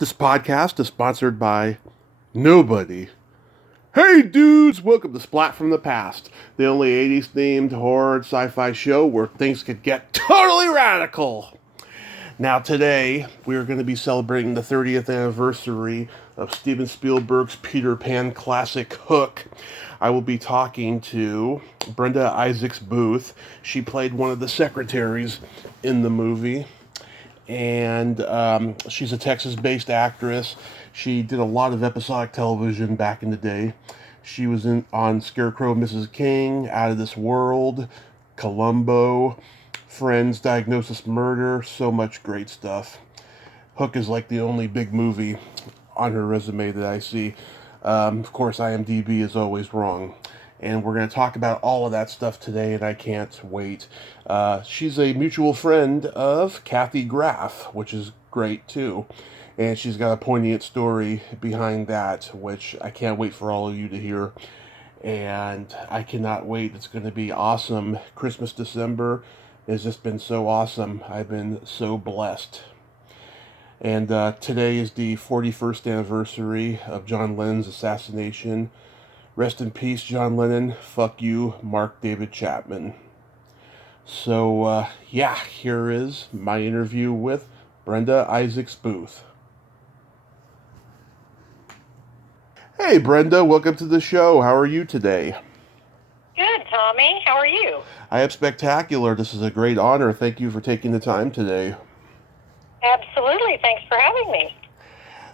This podcast is sponsored by nobody. Hey dudes, welcome to Splat from the Past, the only 80s themed horror and sci-fi show where things could get totally radical. Now today, we are going to be celebrating the 30th anniversary of Steven Spielberg's Peter Pan classic Hook. I will be talking to Brenda Isaacs-Booth. She played one of the secretaries in the movie. And she's a Texas-based actress. She did a lot of episodic television back in the day. She was on Scarecrow Mrs. King, Out of This World, Columbo, Friends, Diagnosis Murder, so much great stuff. Hook is like the only big movie on her resume that I see. Of course, IMDb is always wrong. And we're going to talk about all of that stuff today, and I can't wait. She's a mutual friend of Kathy Graff, which is great too. And she's got a poignant story behind that, which I can't wait for all of you to hear. And I cannot wait. It's going to be awesome. Christmas, December has just been so awesome. I've been so blessed. And today is the 41st anniversary of John Lennon's assassination. Rest in peace, John Lennon. Fuck you, Mark David Chapman. So, here is my interview with Brenda Isaacs-Booth. Hey, Brenda, welcome to the show. How are you today? Good, Tommy. How are you? I am spectacular. This is a great honor. Thank you for taking the time today. Absolutely. Thanks for having me.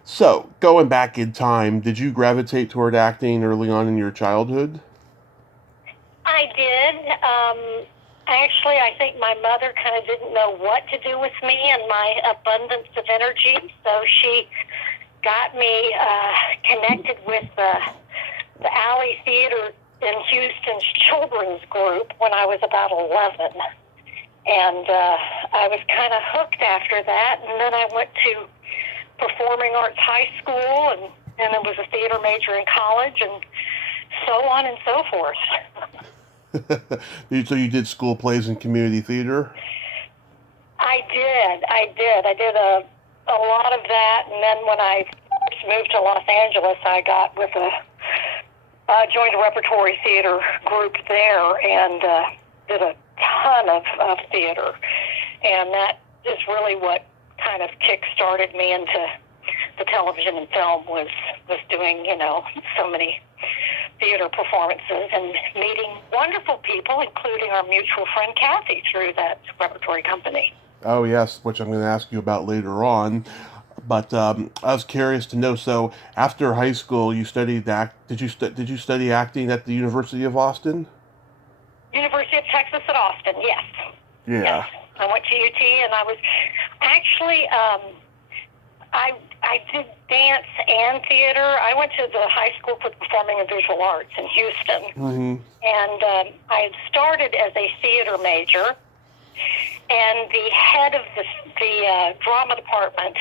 So, going back in time, did you gravitate toward acting early on in your childhood? I did. Actually, I think my mother kind of didn't know what to do with me and my abundance of energy, so she got me connected with the Alley Theater in Houston's children's group when I was about 11. And I was kind of hooked after that, and then I went to Performing Arts High School, and I was a theater major in college, and so on and so forth. So you did school plays and community theater? I did. I did a lot of that, and then when I first moved to Los Angeles, I got with joined a repertory theater group there, and did a ton of theater, and that is really what kind of kick-started me into the television and film was doing, so many theater performances and meeting wonderful people, including our mutual friend Kathy through that repertory company. Oh, yes, which I'm going to ask you about later on. But I was curious to know, so after high school, you studied did you study acting at the University of Austin? University of Texas at Austin, yes. Yeah. Yes. I went to UT, and I was actually, I did dance and theater. I went to the High School for Performing and Visual Arts in Houston, and I had started as a theater major, and the head of the drama department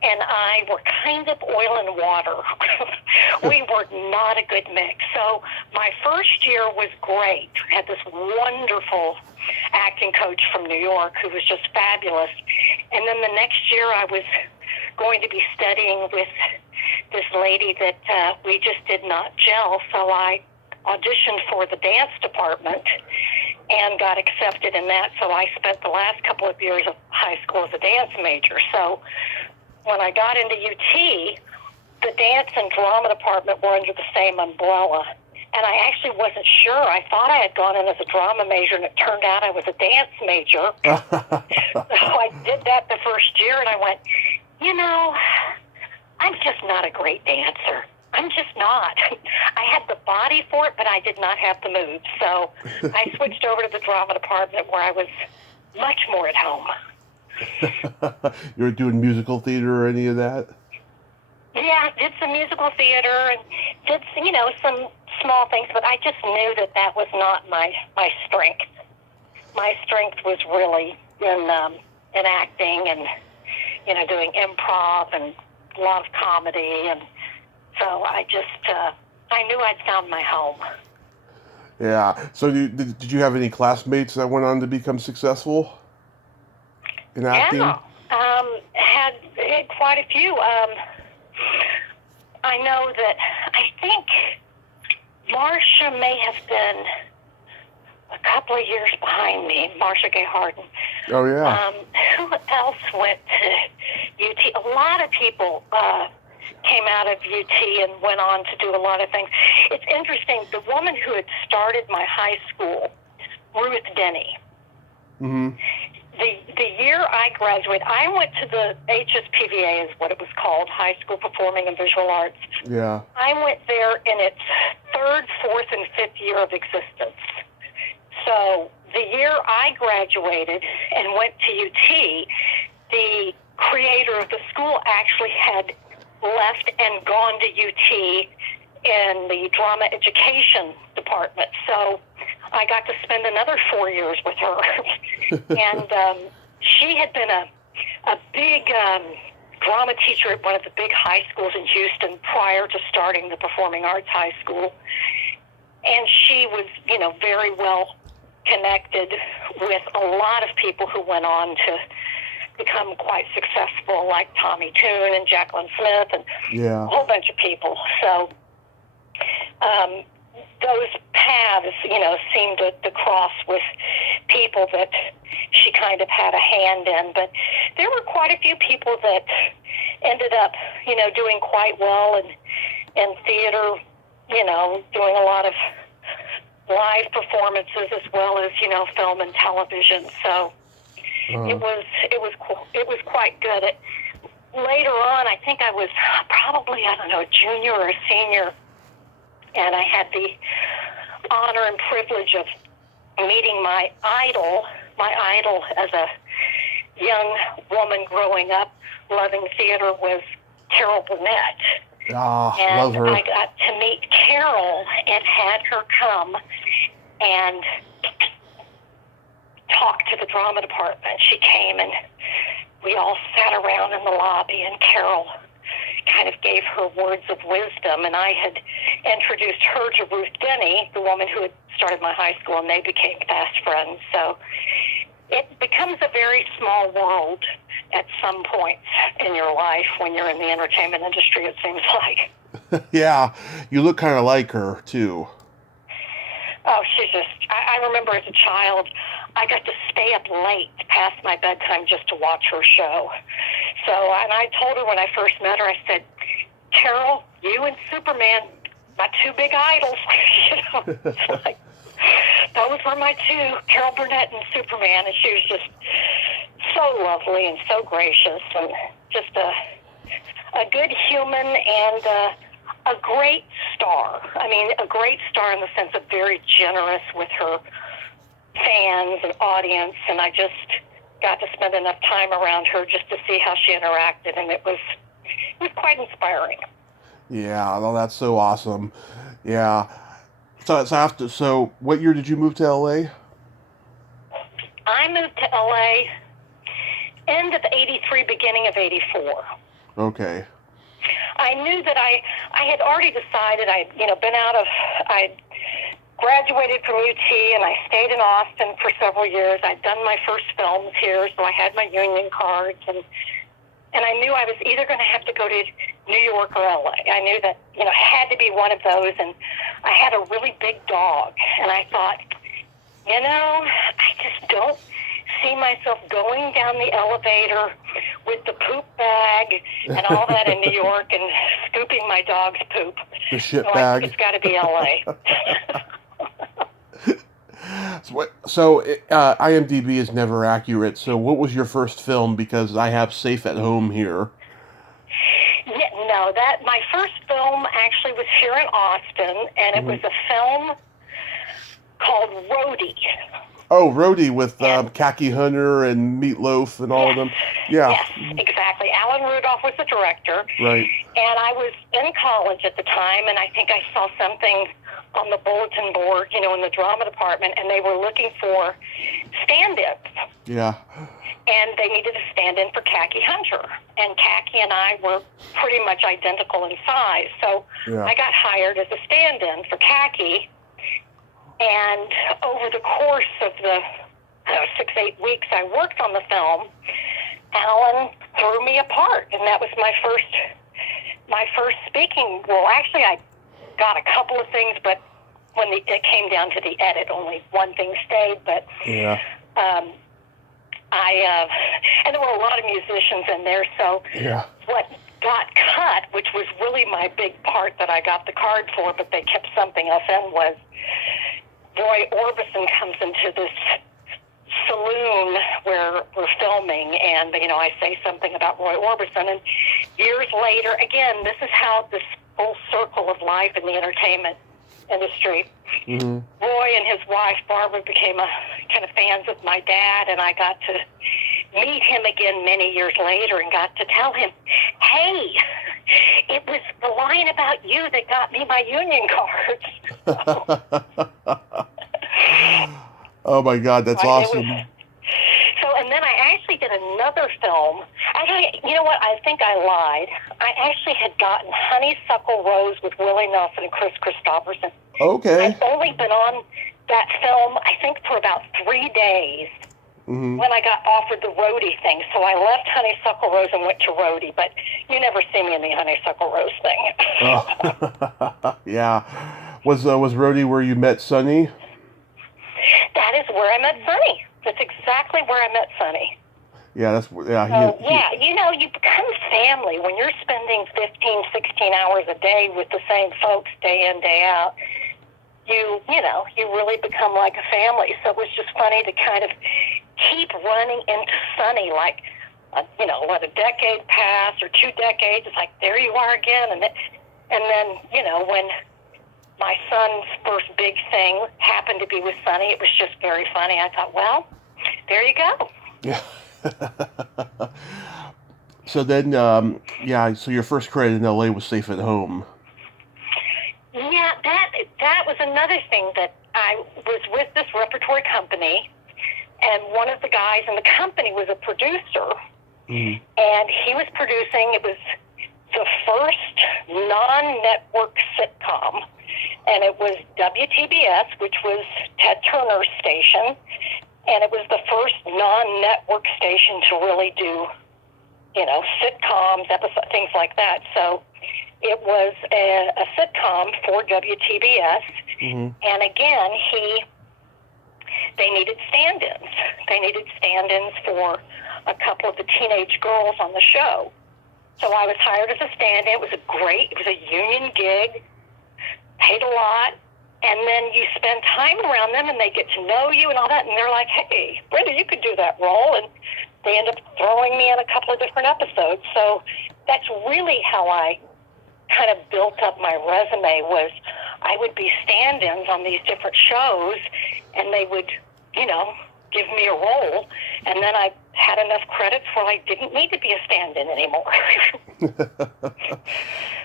and I were kind of oil and water. We were not a good mix. So my first year was great. I had this wonderful acting coach from New York who was just fabulous. And then the next year I was going to be studying with this lady that we just did not gel. So I auditioned for the dance department and got accepted in that. So I spent the last couple of years of high school as a dance major. So when I got into UT, the dance and drama department were under the same umbrella. And I actually wasn't sure. I thought I had gone in as a drama major, and it turned out I was a dance major. So I did that the first year, and I went, I'm just not a great dancer. I'm just not. I had the body for it, but I did not have the moves. So I switched over to the drama department where I was much more at home. You were doing musical theater or any of that? Yeah, did some musical theater and did, some small things, but I just knew that was not my strength. My strength was really in acting and, doing improv and a lot of comedy, and so I knew I'd found my home. Yeah. So did you have any classmates that went on to become successful in acting? Yeah. Had quite a few. I know that I think Marcia may have been a couple of years behind me, Marcia Gay Harden. Oh, yeah. Who else went to UT? A lot of people came out of UT and went on to do a lot of things. It's interesting, the woman who had started my high school, Ruth Denny, Mm-hmm. the year I graduated, I went to the HSPVA, is what it was called, High School Performing and Visual Arts. Yeah. I went there in its third, fourth, and fifth year of existence. So the year I graduated and went to UT, the creator of the school actually had left and gone to UT in the drama education department. So I got to spend another 4 years with her. And she had been a big drama teacher at one of the big high schools in Houston prior to starting the Performing Arts High School. And she was, very well connected with a lot of people who went on to become quite successful, like Tommy Toon and Jacqueline Smith and a whole bunch of people. So those paths, seemed to cross with people that she kind of had a hand in. But there were quite a few people that ended up, doing quite well in theater, doing a lot of live performances as well as, film and television. So it was quite good. Later on, I think I was probably, a junior or a senior, and I had the honor and privilege of meeting my idol as a young woman growing up loving theater was Carol Burnett. And love her. I got to meet Carol and had her come and talk to the drama department. She came and we all sat around in the lobby, and Carol kind of gave her words of wisdom, and I had introduced her to Ruth Denny, the woman who had started my high school, and they became fast friends. So it becomes a very small world at some point in your life when you're in the entertainment industry, it seems like. Yeah, you look kind of like her, too. Oh, she's just, I remember as a child, I got to stay up late past my bedtime just to watch her show. So, and I told her when I first met her, I said, Carol, you and Superman, my two big idols. It's like, those were my two, Carol Burnett and Superman, and she was just so lovely and so gracious and just a good human and a great star. I mean, a great star in the sense of very generous with her fans and audience, and I just got to spend enough time around her just to see how she interacted, and it was quite inspiring. Yeah, well, that's so awesome. Yeah. So what year did you move to LA? I moved to LA end of 83, beginning of 84. Okay. I knew that I had already decided I graduated from UT and I stayed in Austin for several years. I'd done my first films here, so I had my union cards, and I knew I was either going to have to go to New York or LA. I knew that, it had to be one of those, and I had a really big dog, and I thought, I just don't see myself going down the elevator with the poop bag and all that in New York and scooping my dog's poop. The shit so bag. It's got to be LA. So IMDb is never accurate. So what was your first film? Because I have Safe at Home here. Yeah, no, my first film actually was here in Austin, and it was a film called Roadie. Oh, Roadie with Khaki Hunter and Meatloaf and all of them. Yeah. Yes, exactly. Alan Rudolph was the director. Right. And I was in college at the time, and I think I saw something on the bulletin board, in the drama department, and they were looking for stand-ins. Yeah. And they needed a stand-in for Khaki Hunter. And Khaki and I were pretty much identical in size. So I got hired as a stand-in for Khaki. And over the course of the 6-8 weeks I worked on the film, Alan threw me apart, and that was my first speaking role. Actually, I got a couple of things, but when it came down to the edit, only one thing stayed. But Yeah. And there were a lot of musicians in there, so Yeah. what got cut, which was really my big part that I got the card for, but they kept something else in, was Roy Orbison comes into this saloon where we're filming, and, I say something about Roy Orbison, and years later, again, this is how this full circle of life in the entertainment industry. Mm-hmm. Roy and his wife, Barbara, became kind of fans of my dad, and I got to meet him again many years later and got to tell him, hey, it was the line about you that got me my union cards. Oh, my God, that's awesome. And then I actually did another film. Actually, you know what? I think I lied. I actually had gotten Honeysuckle Rose with Willie Nelson and Chris Christopherson. Okay. I'd only been on that film, I think, for about 3 days when I got offered the Roadie thing. So I left Honeysuckle Rose and went to Roadie, but you never see me in the Honeysuckle Rose thing. Oh. Yeah. Was Roadie where you met Sonny? That is where I met Sonny. That's exactly where I met Sonny. Yeah, you become family when you're spending 15, 16 hours a day with the same folks day in, day out. You really become like a family. So it was just funny to kind of keep running into Sonny, like, let a decade pass or 2 decades. It's like, there you are again. And then, when my son's first big thing happened to be with Sonny, it was just very funny. I thought, well, there you go. Yeah. So then, so your first credit in LA was Safe at Home. Yeah, that was another thing, that I was with this repertory company, and one of the guys in the company was a producer, and he was producing, it was the first non-network sitcom, and it was WTBS, which was Ted Turner's station, and it was the first non-network station to really do, sitcoms, episodes, things like that. So it was a sitcom for WTBS, and again, they needed stand-ins. They needed stand-ins for a couple of the teenage girls on the show. So I was hired as a stand-in. It was a union gig, paid a lot, and then you spend time around them, and they get to know you and all that, and they're like, hey, Brenda, you could do that role, and they end up throwing me in a couple of different episodes. So that's really how I kind of built up my resume, was I would be stand-ins on these different shows, and they would, give me a role, and then I had enough credits where I didn't need to be a stand-in anymore.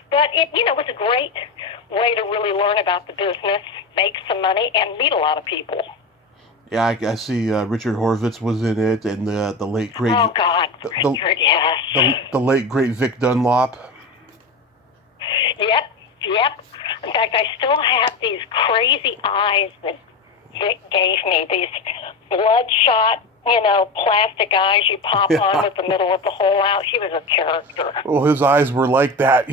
But it was a great way to really learn about the business, make some money, and meet a lot of people. Yeah, I see Richard Horvitz was in it, and the late great... Oh, God, Richard, yes. The late great Vic Dunlop. Yep. In fact, I still have these crazy eyes that Vic gave me, these bloodshot, plastic eyes you pop on with the middle of the hole out. He was a character. Well, his eyes were like that,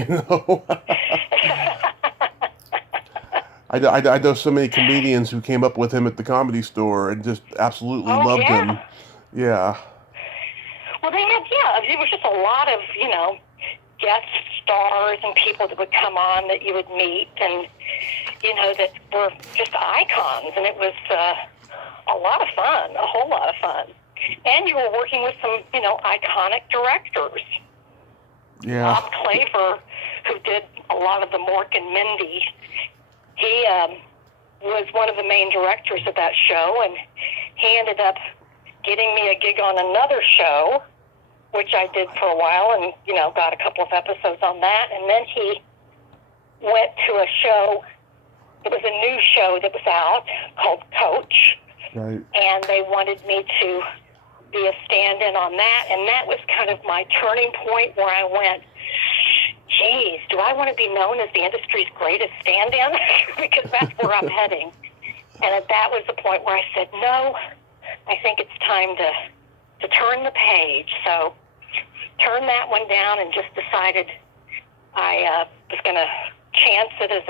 I know so many comedians who came up with him at the Comedy Store and just absolutely loved him. Yeah. Well, there was just a lot of, guest stars and people that would come on that you would meet, and, that were just icons, and it was a lot of fun, a whole lot of fun. And you were working with some, iconic directors. Yeah. Bob Claver, who did a lot of the Mork and Mindy, he was one of the main directors of that show, and he ended up getting me a gig on another show, which I did for a while, and, got a couple of episodes on that. And then he went to a show, it was a new show that was out called Coach. Right. And they wanted me to be a stand-in on that, and that was kind of my turning point where I went, geez, do I want to be known as the industry's greatest stand-in? Because that's where I'm heading. And that was the point where I said, no, I think it's time to turn the page. So turned that one down and just decided I was going to chance it as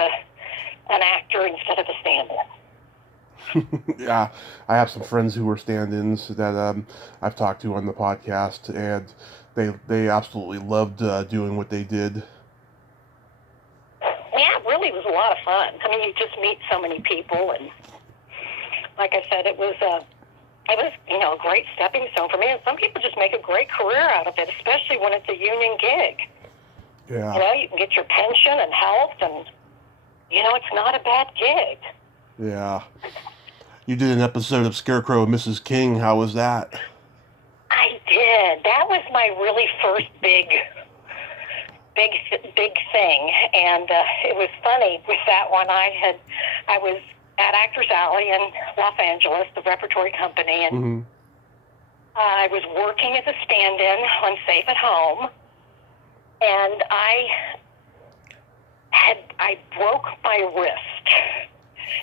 an actor instead of a stand-in. Yeah, I have some friends who were stand-ins that I've talked to on the podcast, and they absolutely loved doing what they did. Yeah, it really was a lot of fun. I mean, you just meet so many people, and like I said, it was a great stepping stone for me. And some people just make a great career out of it, especially when it's a union gig. Yeah. You can get your pension and health, and it's not a bad gig. Yeah. You did an episode of Scarecrow Mrs. King. How was that? I did. That was my really first big thing, and it was funny with that one. I was at Actors Alley in Los Angeles, the repertory company, and I was working as a stand-in on Safe at Home, and I broke my wrist.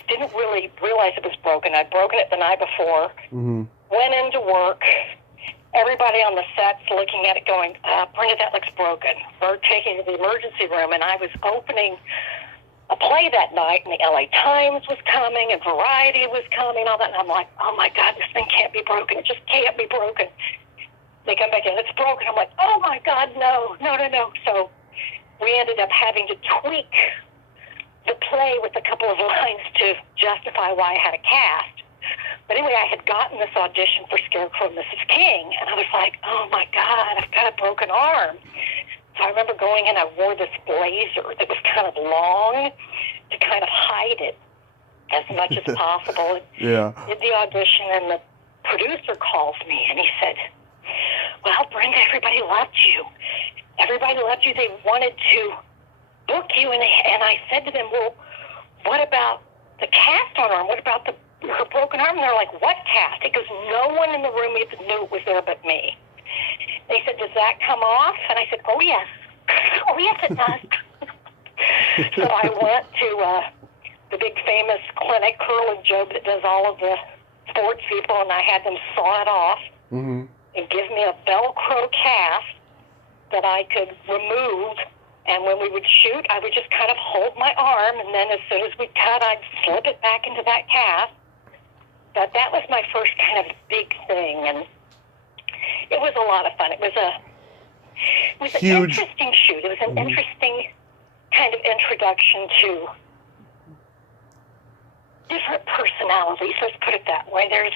Didn't really realize it was broken. I'd broken it the night before. Went into work. Everybody on the set's looking at it going, Brenda, that looks broken. We're taking it to the emergency room, and I was opening a play that night, and the LA Times was coming, and Variety was coming, all that, and I'm like, oh my God, this thing can't be broken. It just can't be broken. They come back in, it's broken. I'm like, oh my God, no. So we ended up having to tweak the play with a couple of lines to justify why I had a cast. But anyway, I had gotten this audition for Scarecrow Mrs. King, and I was like, oh my God, I've got a broken arm. So I remember going in, I wore this blazer that was kind of long to kind of hide it as much as possible. Yeah. Did the audition, and the producer calls me, and he said, well, Brenda, everybody loved you. Everybody loved you. They wanted to book you, and I said to them, well, what about the cast on her arm? What about her broken arm? And they're like, what cast? He goes, no one in the room even knew it was there but me. They said, does that come off? And I said, oh, yes. Oh, yes, it does. So I went to the big famous clinic, Curl and Job, that does all of the sports people, and I had them saw it off and give me a Velcro cast that I could remove. And when we would shoot, I would just kind of hold my arm, and then as soon as we cut, I'd slip it back into that cast. But that was my first kind of big thing, and it was a lot of fun. It was an interesting shoot. It was an interesting kind of introduction to different personalities. Let's put it that way. There's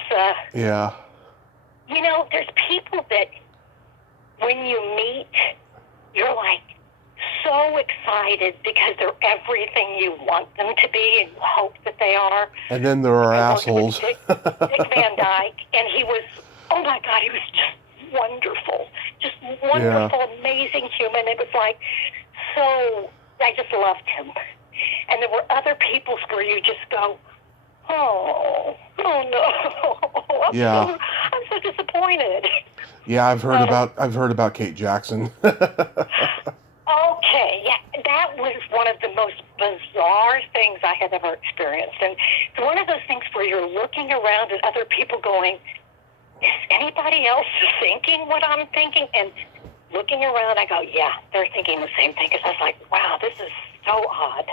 there's people that when you meet, you're like so excited because they're everything you want them to be and you hope that they are. And then there are assholes. Dick Van Dyke, and he was, oh my God, he was just wonderful. Just wonderful, amazing human. It was like, so, I just loved him. And there were other peoples where you just go, oh no. I'm so disappointed. Yeah, I've heard about Kate Jackson. Okay, yeah, that was one of the most bizarre things I had ever experienced. And it's one of those things where you're looking around at other people going, is anybody else thinking what I'm thinking? And looking around, I go, yeah, they're thinking the same thing. Because I was like, wow, this is so odd.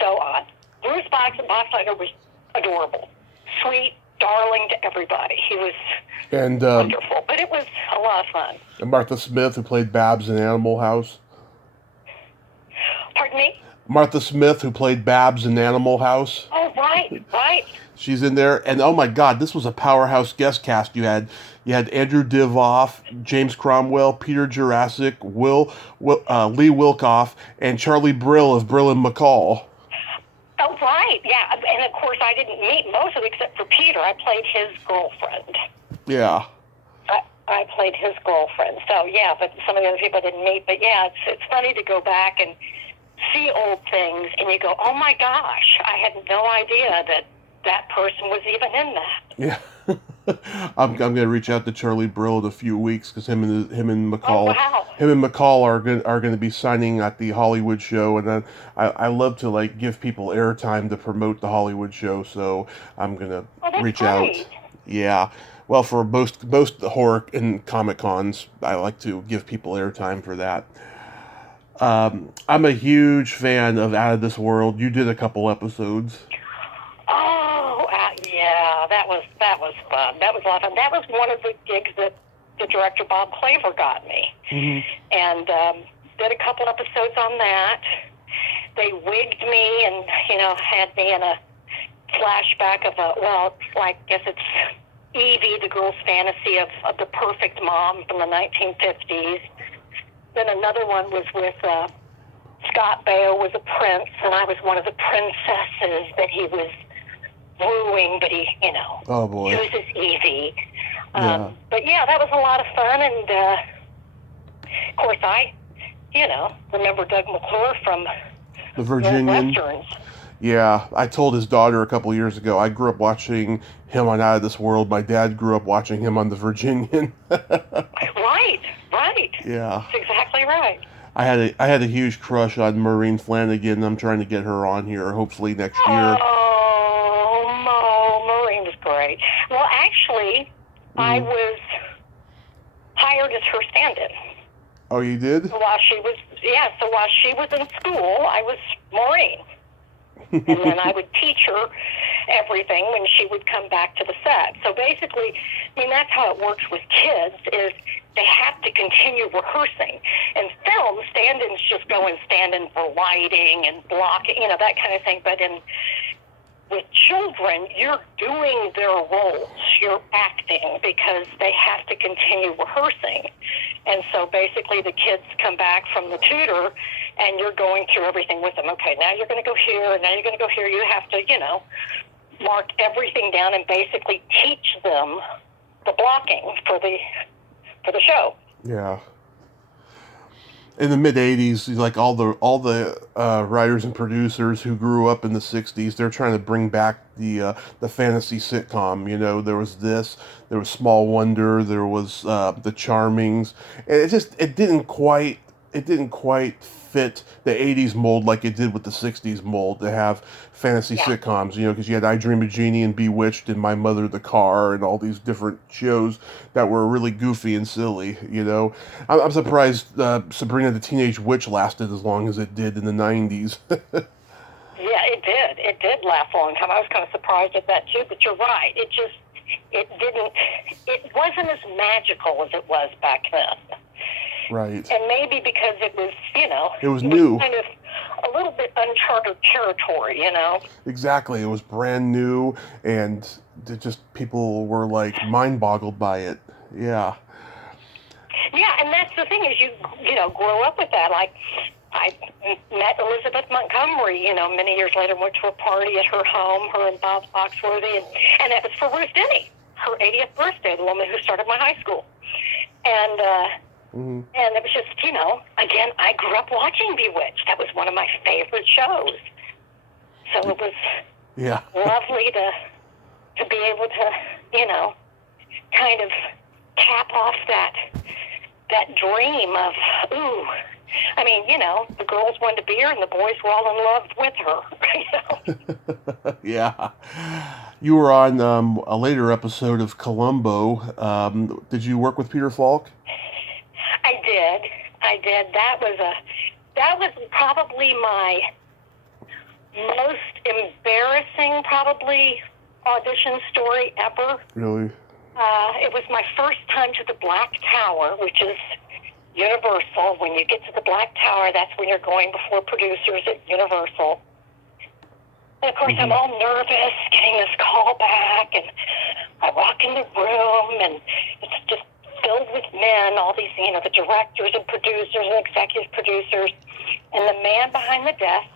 So odd. Bruce Boxer was adorable. Sweet, darling to everybody. He was wonderful. But it was a lot of fun. And Martha Smith, who played Babs in Animal House. Pardon me? Martha Smith, who played Babs in Animal House. Oh, right. She's in there, and oh my God, this was a powerhouse guest cast. You had Andrew Divoff, James Cromwell, Peter Jurassic, Lee Wilkoff, and Charlie Brill of Brill and McCall. Oh, right, yeah. And of course, I didn't meet most of them except for Peter. I played his girlfriend. Yeah. I played his girlfriend. So, yeah, but some of the other people I didn't meet. But, yeah, it's funny to go back and see old things, and you go, oh, my gosh, I had no idea that person was even in that. Yeah. I'm going to reach out to Charlie Brill in a few weeks because him and McCall, wow. him and McCall are going to be signing at the Hollywood show, and then I love to give people airtime to promote the Hollywood show, so I'm going to reach out. Yeah. Well, for most horror and Comic Cons, I like to give people airtime for that. I'm a huge fan of Out of This World. You did a couple episodes. Oh, yeah, that was fun. That was a lot of fun. That was one of the gigs that the director Bob Claver got me, and did a couple episodes on that. They wigged me and had me in a flashback of I guess it's Evie, the girl's fantasy of the perfect mom from the 1950s. Then another one was with Scott Baio was a prince, and I was one of the princesses that he was wooing, but he, oh boy, uses Evie. But yeah, that was a lot of fun, and of course I, remember Doug McClure from the Virginian Westerns. Yeah, I told his daughter a couple years ago, I grew up watching him on Out of This World. My dad grew up watching him on The Virginian. Right. Yeah. That's exactly right. I had a huge crush on Maureen Flanagan. I'm trying to get her on here, hopefully next year. Oh, Maureen was great. Well, actually, I was hired as her stand-in. Oh, you did? So while she was in school, I was Maureen. And then I would teach her everything when she would come back to the set. So basically, that's how it works with kids, is they have to continue rehearsing. In film, stand-ins just go and stand in for lighting and blocking, that kind of thing. But with children, you're doing their roles. You're acting because they have to continue rehearsing. And so basically the kids come back from the tutor and you're going through everything with them. Okay, now you're going to go here, and now you're going to go here. You have to, mark everything down and basically teach them the blocking for the show. Yeah. In the mid '80s, like all the writers and producers who grew up in the '60s, they're trying to bring back the fantasy sitcom. There was there was Small Wonder, there was the Charmings, and it didn't quite fit the '80s mold like it did with the '60s mold to have fantasy sitcoms. Because you had I Dream of Jeannie and Bewitched and My Mother the Car and all these different shows that were really goofy and silly. I'm surprised Sabrina the Teenage Witch lasted as long as it did in the '90s. Yeah, it did. It did last a long time. I was kind of surprised at that too. But you're right. It wasn't as magical as it was back then. Right. And maybe because it was, it was new. Kind of a little bit uncharted territory, Exactly. It was brand new, and people were like mind-boggled by it. Yeah. Yeah, and that's the thing is you grow up with that. Like, I met Elizabeth Montgomery, many years later, went to a party at her home, her and Bob Foxworthy, and that was for Ruth Denny, her 80th birthday, the woman who started my high school. And and it was just, again, I grew up watching Bewitched. That was one of my favorite shows. So it was lovely to be able to, kind of cap off that dream of, the girls wanted to be her and the boys were all in love with her. Yeah. You were on a later episode of Columbo. Did you work with Peter Falk? I did. That was probably my most embarrassing, audition story ever. Really? It was my first time to the Black Tower, which is Universal. When you get to the Black Tower, that's when you're going before producers at Universal. And of course, I'm all nervous getting this call back, and I walk in the room, and it's just filled with men, all these, the directors and producers and executive producers. And the man behind the desk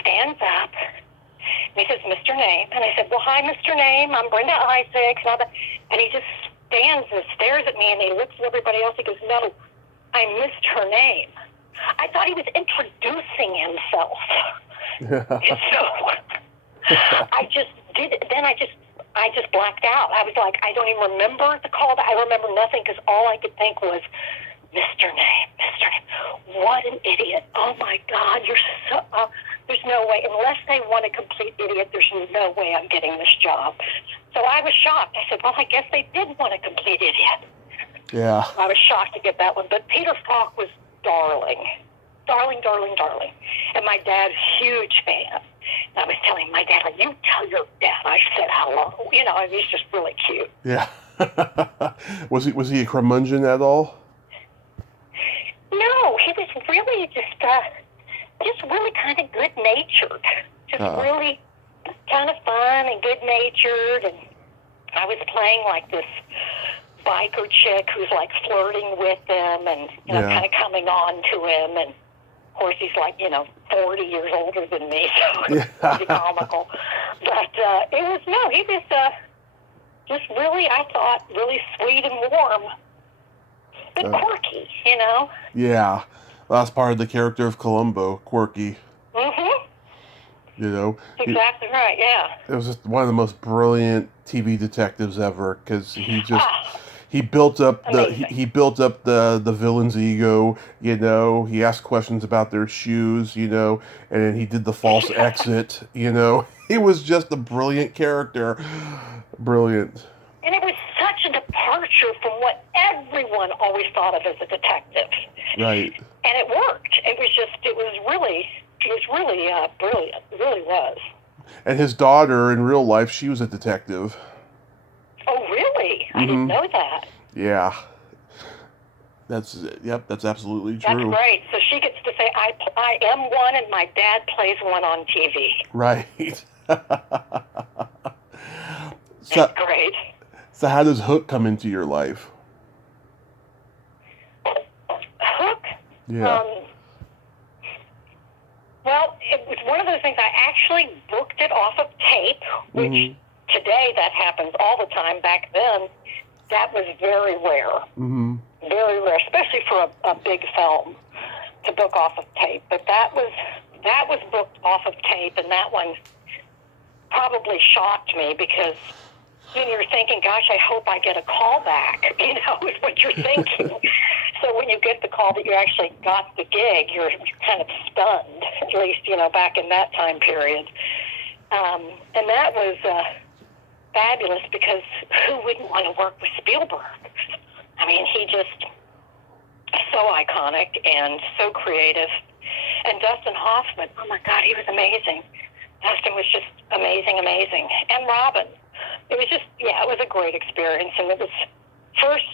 stands up, and he says, Mr. Name. And I said, well, hi, Mr. Name. I'm Brenda Isaacs. And he just stands and stares at me, and he looks at everybody else. He goes, no, I missed her name. I thought he was introducing himself. So I just did it. Then I just blacked out. I was like, I don't even remember the call. I remember nothing because all I could think was, Mr. Name. What an idiot. Oh, my God. You're so... there's no way. Unless they want a complete idiot, there's no way I'm getting this job. So I was shocked. I said, well, I guess they did want a complete idiot. Yeah. I was shocked to get that one. But Peter Falk was darling. Darling, darling, darling. And my dad's huge fan. And I was telling my dad, like, you tell your dad I said hello. You know, and he's just really cute. Yeah. Was he a curmudgeon at all? No, he was really just really kind of good-natured. Just really kind of fun and good-natured. And I was playing like this biker chick who's like flirting with him and, you know, kind of coming on to him. And of course he's like, 40 years older than me, so it's pretty comical. But he was just really, I thought, really sweet and warm. But quirky, Yeah. Well, that's part of the character of Columbo, quirky. Mm-hmm. Exactly right, yeah. It was just one of the most brilliant TV detectives ever, because he built up the villain's ego, he asked questions about their shoes, and then he did the false exit, He was just a brilliant character. Brilliant. And it was such a departure from what everyone always thought of as a detective. Right. And it worked. It was really brilliant. It really was. And his daughter, in real life, she was a detective. Oh, really? I didn't know that. Yeah. That's absolutely true. That's great. So she gets to say, I am one, and my dad plays one on TV. Right. That's great. So how does Hook come into your life? Hook? Yeah. Well, it was one of those things. I actually booked it off of tape, which today that happens all the time. Back then, that was very rare. Mm-hmm. Very rare, especially for a big film to book off of tape. But that was booked off of tape, and that one probably shocked me because then you're thinking, gosh, I hope I get a call back, is what you're thinking. So when you get the call that you actually got the gig, you're kind of stunned, at least, back in that time period. And that was fabulous because who wouldn't want to work with Spielberg? I mean, he just so iconic and so creative. And Dustin Hoffman, oh my God, he was amazing. Dustin was just amazing. And Robin. It was just, it was a great experience. And it was first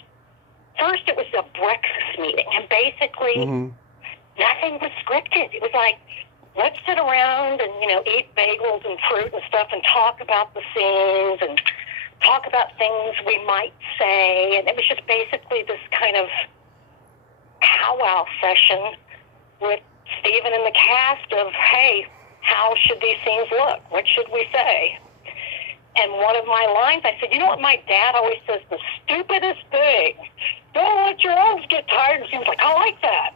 it was a breakfast meeting. And basically, nothing was scripted. It was like, let's sit around and, eat bagels and fruit and stuff and talk about the scenes and talk about things we might say. And it was just basically this kind of powwow session with Steven and the cast of, hey, how should these scenes look? What should we say? And one of my lines, I said, you know what my dad always says, the stupidest thing. Don't let your arms get tired. And he was like, I like that.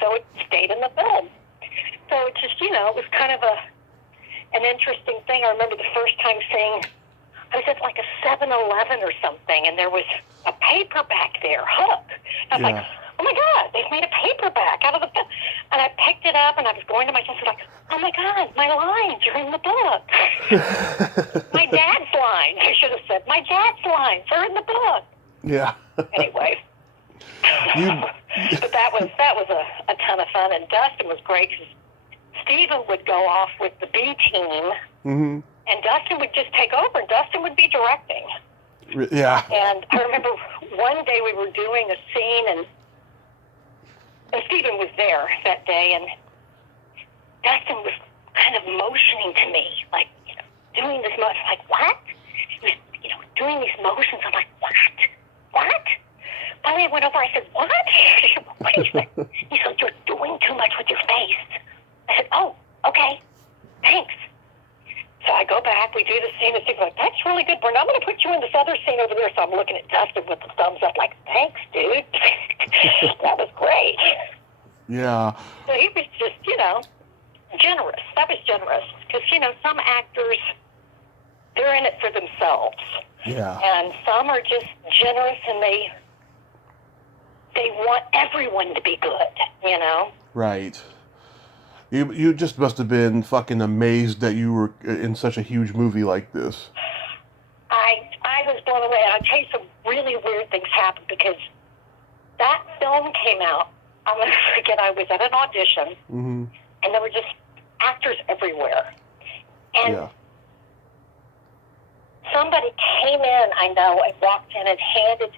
So it stayed in the film. So it just, it was kind of an interesting thing. I remember the first time seeing, I was at like a 7-Eleven or something, and there was a paperback there, Hook. I was like, oh my God, they've made a paperback out of the book. And I picked it up, and I was going to my desk, like, oh my God, my lines are in the book. My dad's line, I should have said, my dad's lines are in the book. Yeah. Anyway. But that was a ton of fun, and Dustin was great because Steven would go off with the B team, and Dustin would just take over, and Dustin would be directing. Yeah. And I remember one day we were doing a scene, and Steven was there that day, and Dustin was kind of motioning to me, like, doing this motion, like, what? He was, doing these motions. I'm like, what? Finally I went over, I said, what? What is that? He said, you're doing too much with your face. I said, oh, okay, thanks. So I go back, we do the scene, and Steve's like, that's really good, Brenda. I'm going to put you in this other scene over there. So I'm looking at Dustin with the thumbs up, like, thanks, dude. That was great. Yeah. So he was just, generous. That was generous. Because, some actors, they're in it for themselves. Yeah. And some are just generous, and they want everyone to be good, Right. You just must have been fucking amazed that you were in such a huge movie like this. I anyway, I'll tell you some really weird things happened because that film came out. I'll never forget, I was at an audition, and there were just actors everywhere. And somebody came in, I know, and walked in and handed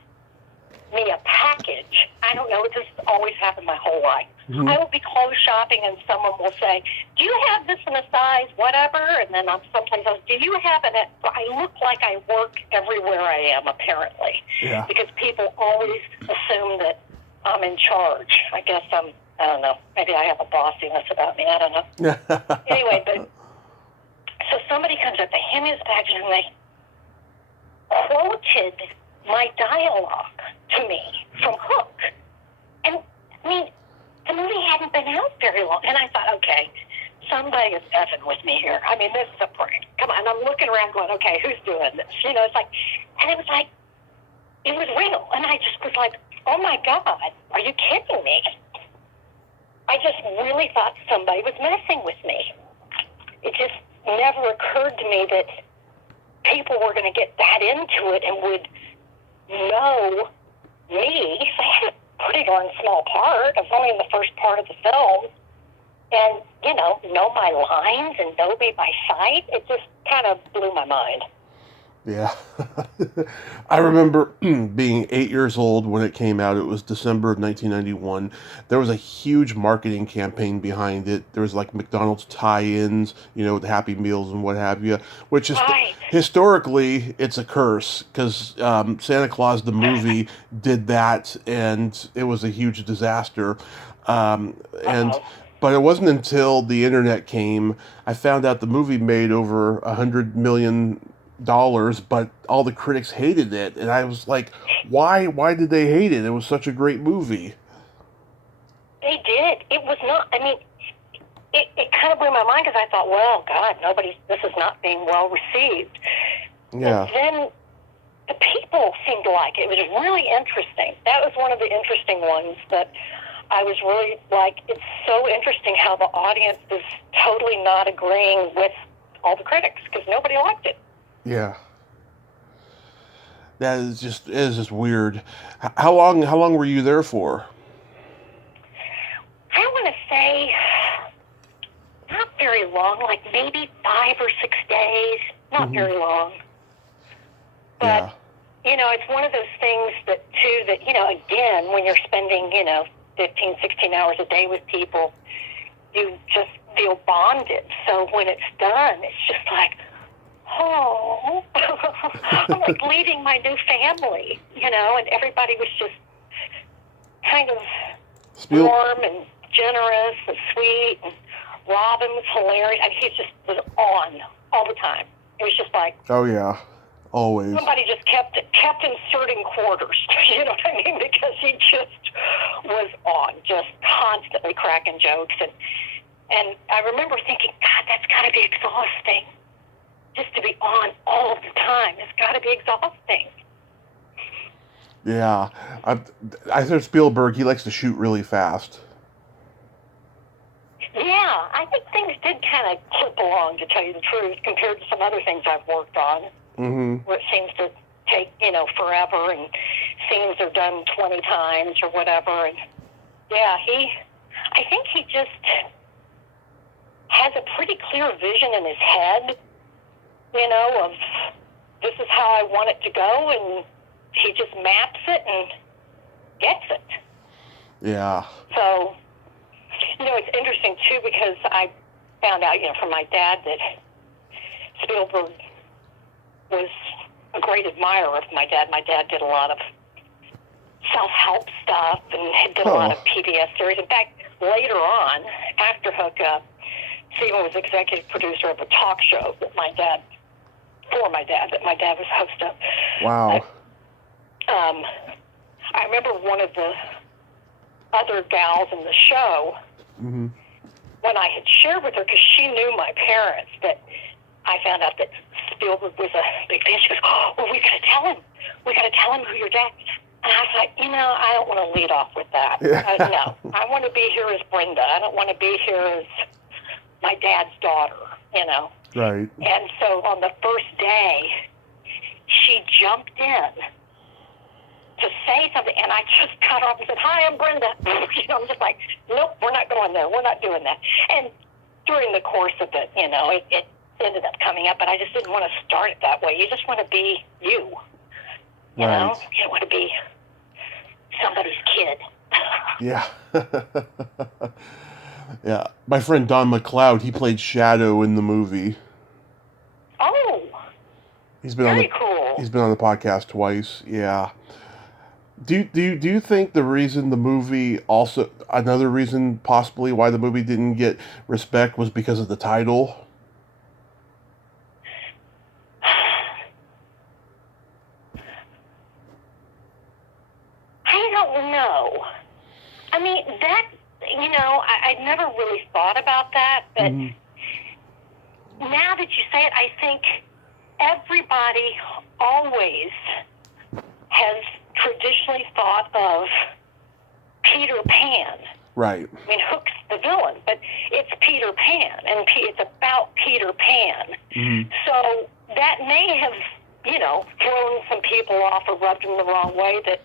me a package. I don't know, this has always happened my whole life. I will be clothes shopping and someone will say, do you have this in a size whatever? And then I'm someplace else, do you have it? I look like I work everywhere I am, apparently. Yeah. Because people always assume that I'm in charge. I guess I don't know, maybe I have a bossiness about me, I don't know. Anyway, but so somebody comes up, they hand me this package and they quoted my dialogue to me from Hook. And, I mean, the movie hadn't been out very long. And I thought, okay, somebody is effing with me here. I mean, this is a prank. Come on. And I'm looking around going, okay, who's doing this? You know, it's like, and it was like, it was real. And I just was like, oh, my God, are you kidding me? I just really thought somebody was messing with me. It just never occurred to me that people were going to get that into it and would know me. They had to put it on a small part. I was only in the first part of the film. And, you know my lines and know me by sight. It just kind of blew my mind. Yeah. I remember being 8 years old when it came out. It was December of 1991. There was a huge marketing campaign behind it. There was like McDonald's tie-ins, with Happy Meals and what have you, which is historically it's a curse because Santa Claus the movie did that and it was a huge disaster. But it wasn't until the internet came, I found out the movie made over $100 million, but all the critics hated it, and I was like, why did they hate it? It was such a great movie. They did. It was not, I mean, it kind of blew my mind because I thought, well, God, this is not being well received. Yeah. But then the people seemed to like it. It was really interesting. That was one of the interesting ones that I was really like, it's so interesting how the audience is totally not agreeing with all the critics because nobody liked it. Yeah. That is just weird. How long were you there for? I want to say not very long, like maybe 5 or 6 days. Not very long. But, it's one of those things that, again, when you're spending, 15, 16 hours a day with people, you just feel bonded. So when it's done, it's just like, oh, I'm like leaving my new family, and everybody was just kind of warm and generous and sweet, and Robin was hilarious. I mean, he just was on all the time. It was just like, oh yeah, always. Somebody just kept inserting quarters, you know what I mean? Because he just was on, just constantly cracking jokes, and I remember thinking, God, that's got to be exhausting. Just to be on all the time, it's got to be exhausting. Yeah, I think Spielberg, he likes to shoot really fast. Yeah, I think things did kind of clip along, to tell you the truth, compared to some other things I've worked on, where it seems to take, forever, and scenes are done 20 times or whatever. And yeah, I think he just has a pretty clear vision in his head, of this is how I want it to go, and he just maps it and gets it. Yeah. So, it's interesting, too, because I found out, from my dad that Spielberg was a great admirer of my dad. My dad did a lot of self-help stuff and did a lot of PBS series. In fact, later on, after Hook, Steven was executive producer of a talk show that my dad was host of. Wow. I remember one of the other gals in the show, when I had shared with her, because she knew my parents, that I found out that Spielberg was a big fan. She goes, well, we got to tell him. We got to tell him who your dad is. And I was like, I don't want to lead off with that. No, I want to be here as Brenda. I don't want to be here as my dad's daughter, Right. And so on the first day, she jumped in to say something, and I just cut off and said, "Hi, I'm Brenda." I'm just like, "Nope, we're not going there. We're not doing that." And during the course of it, it ended up coming up, but I just didn't want to start it that way. You just want to be you. You know? You don't want to be somebody's kid. Yeah. Yeah. My friend Don McLeod, he played Shadow in the movie. Oh. He's been very cool. He's been on the podcast twice. Yeah. Do you think the reason the movie also, another reason possibly why the movie didn't get respect was because of the title? I don't know. I mean, that, I'd never really thought about that, but now that you say it, I think everybody always has traditionally thought of Peter Pan. Right. I mean, Hook's the villain, but it's Peter Pan, and it's about Peter Pan. Mm-hmm. So that may have, thrown some people off or rubbed them the wrong way that,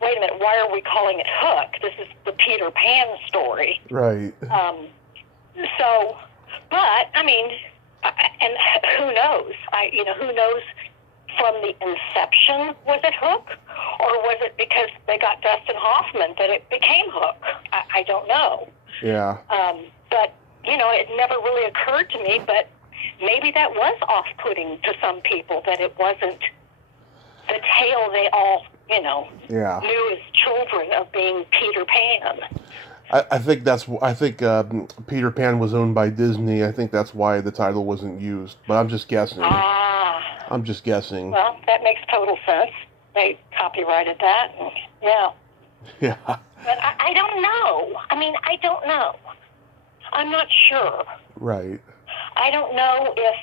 wait a minute, why are we calling it Hook? This is the Peter Pan story. Right. But, I mean, and who knows? Who knows from the inception, was it Hook? Or was it because they got Dustin Hoffman that it became Hook? I don't know. Yeah. But, it never really occurred to me, but maybe that was off-putting to some people, that it wasn't the tale they all, knew as children of being Peter Pan. I think Peter Pan was owned by Disney. I think that's why the title wasn't used. But I'm just guessing. I'm just guessing. Well, that makes total sense. They copyrighted that. And, yeah. Yeah. But I don't know. I mean, I don't know. I'm not sure. Right. I don't know if...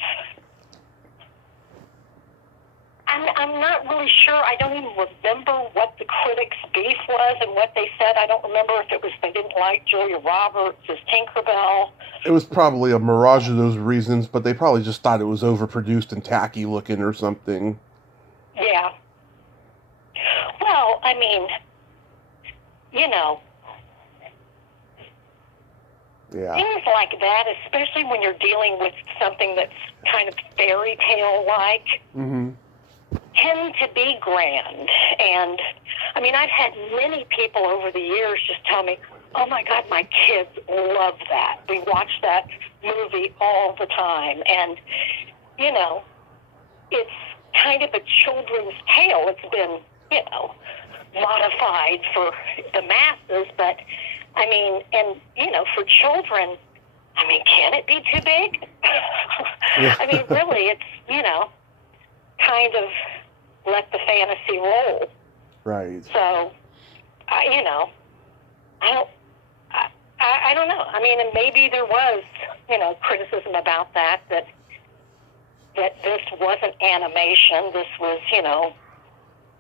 I'm not really sure. I don't even remember what the critics' beef was and what they said. I don't remember if it was they didn't like Julia Roberts as Tinkerbell. It was probably a mirage of those reasons, but they probably just thought it was overproduced and tacky looking or something. Yeah. Well, I mean, Yeah. things like that, especially when you're dealing with something that's kind of fairy tale-like, tend to be grand. And, I mean, I've had many people over the years just tell me, "Oh, my God, my kids love that. We watch that movie all the time." And, it's kind of a children's tale. It's been, modified for the masses, but, I mean, and, for children, I mean, can it be too big? I mean, really, it's, kind of let the fantasy roll. Right. So, I don't know. I mean, and maybe there was, criticism about that this wasn't animation. This was,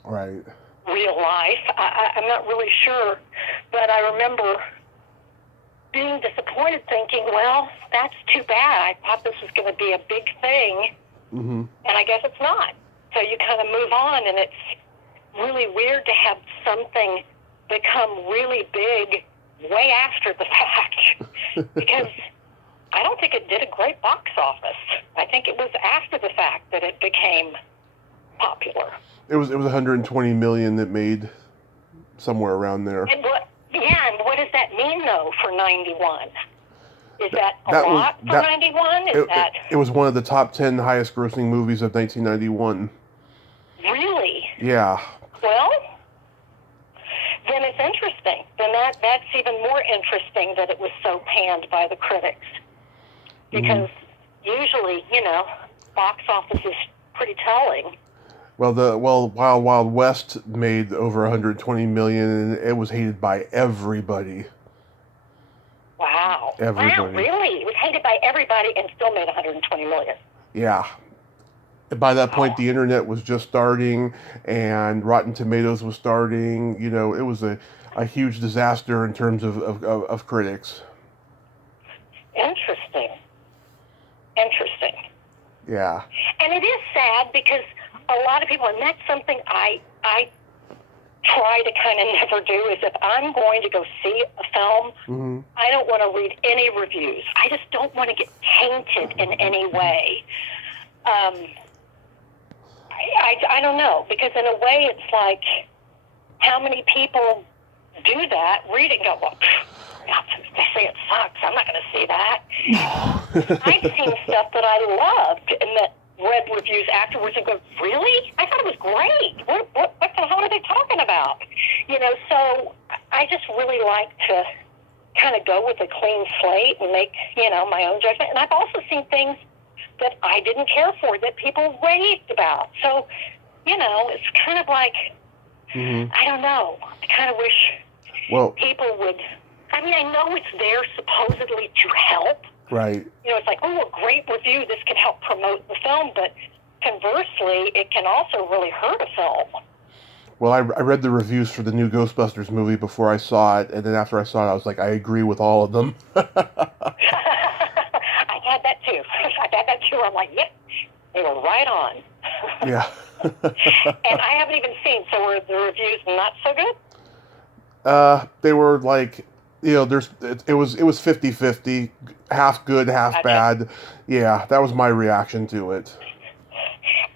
right. real life. I'm not really sure, but I remember being disappointed, thinking, well, that's too bad. I thought this was going to be a big thing, and I guess it's not. So you kind of move on, and it's really weird to have something become really big way after the fact, because I don't think it did a great box office. I think it was after the fact that it became popular. It was 120 million that made, somewhere around there. And what does that mean though for 91? Is that a lot for 91? It was one of the top 10 highest grossing movies of 1991. Really? Yeah. Well, then it's interesting. Then that's even more interesting that it was so panned by the critics. Because usually, box office is pretty telling. Well, Wild Wild West made over 120 million, and it was hated by everybody. Wow. Everybody. Wow, really? It was hated by everybody and still made 120 million. Yeah. By that point, the internet was just starting, and Rotten Tomatoes was starting. It was a huge disaster in terms of critics. Interesting. Yeah. And it is sad because a lot of people, and that's something I try to kind of never do, is if I'm going to go see a film, I don't want to read any reviews. I just don't want to get tainted in any way. I don't know, because in a way it's like, how many people do that, read it and go, well, they say it sucks, I'm not going to see that. I've seen stuff that I loved and that read reviews afterwards and go, really? I thought it was great. What the hell are they talking about? You know, so I just really like to kind of go with a clean slate and make, you know, my own judgment. And I've also seen things that I didn't care for that people raved about. So, you know, it's kind of like, I don't know. I kind of wish people would, I mean, I know it's there supposedly to help. Right. You know, it's like, oh, a great review, this can help promote the film, but conversely, it can also really hurt a film. Well, I read the reviews for the new Ghostbusters movie before I saw it, and then after I saw it, I was like, I agree with all of them. I had that too. I'm like, yep, they were right on. Yeah. And I haven't even seen, so were the reviews not so good? They were like, you know, it was 50-50, half good, half bad. Yeah, that was my reaction to it.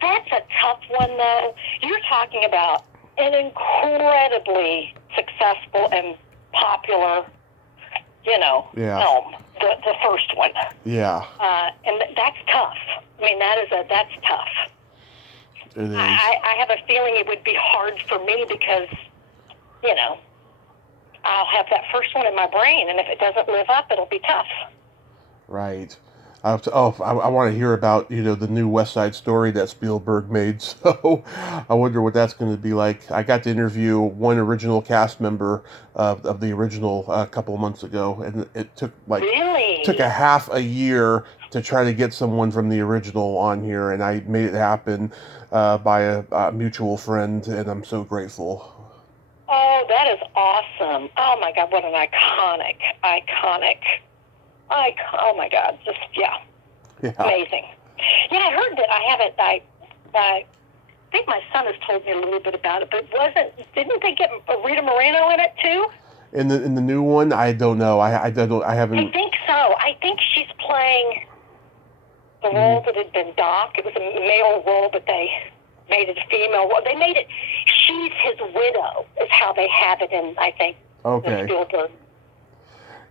That's a tough one, though. You're talking about an incredibly successful and popular, you know, film. The first one. Yeah. And that's tough. I mean, that's tough. It is. I have a feeling it would be hard for me because, you know, I'll have that first one in my brain, and if it doesn't live up, it'll be tough. Right. I want to hear about, you know, the new West Side Story that Spielberg made, so I wonder what that's going to be like. I got to interview one original cast member of the original a couple of months ago, and it took took a half a year to try to get someone from the original on here, and I made it happen by a mutual friend, and I'm so grateful. Oh, that is awesome. Oh, my God, what an iconic. Oh, my God, just, yeah. Amazing. Yeah, I heard that. I think my son has told me a little bit about it, but didn't they get Rita Moreno in it, too? In the new one? I don't know. I haven't. I think so. I think she's playing the role that had been Doc. It was a male role, but they made it a female role. They made it, she's his widow, is how they have it in, I think, the Spielberg.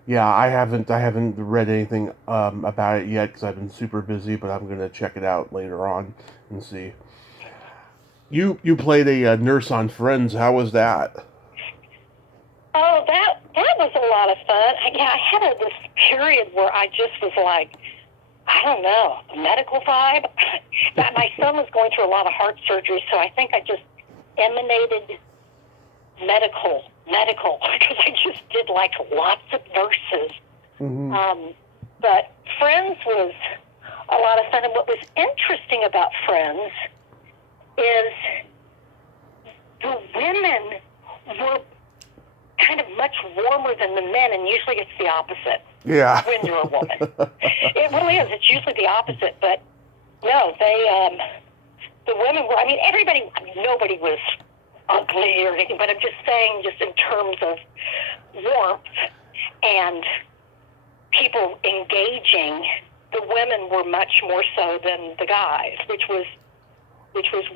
Yeah, I haven't read anything about it yet because I've been super busy, but I'm going to check it out later on and see. You played a nurse on Friends. How was that? Oh, that was a lot of fun. I had this period where I just was like, I don't know, medical vibe. My son was going through a lot of heart surgery, so I think I just emanated medical, because I just did like lots of nurses. But Friends was a lot of fun, and what was interesting about Friends is the women were kind of much warmer than the men, and usually it's the opposite. Yeah. When you're a woman. It really is. It's usually the opposite, but no, the women were, nobody was ugly or anything, but I'm just saying, just in terms of warmth and people engaging, the women were much more so than the guys, which was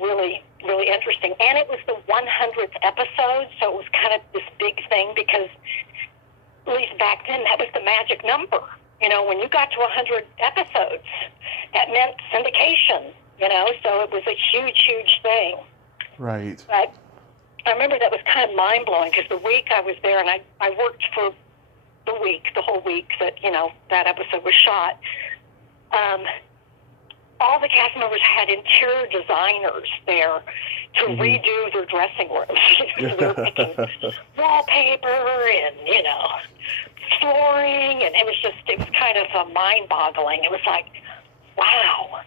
really, really interesting. And it was the 100th episode, so it was kind of this big thing because, at least back then, that was the magic number. You know, when you got to 100 episodes, that meant syndication, you know, so it was a huge, huge thing. Right. But I remember that was kind of mind-blowing because the week I was there, and I worked for the whole week that, you know, that episode was shot, all the cast members had interior designers there to redo their dressing rooms. They were picking wallpaper and, you know, flooring, and it was kind of mind-boggling. It was like, wow,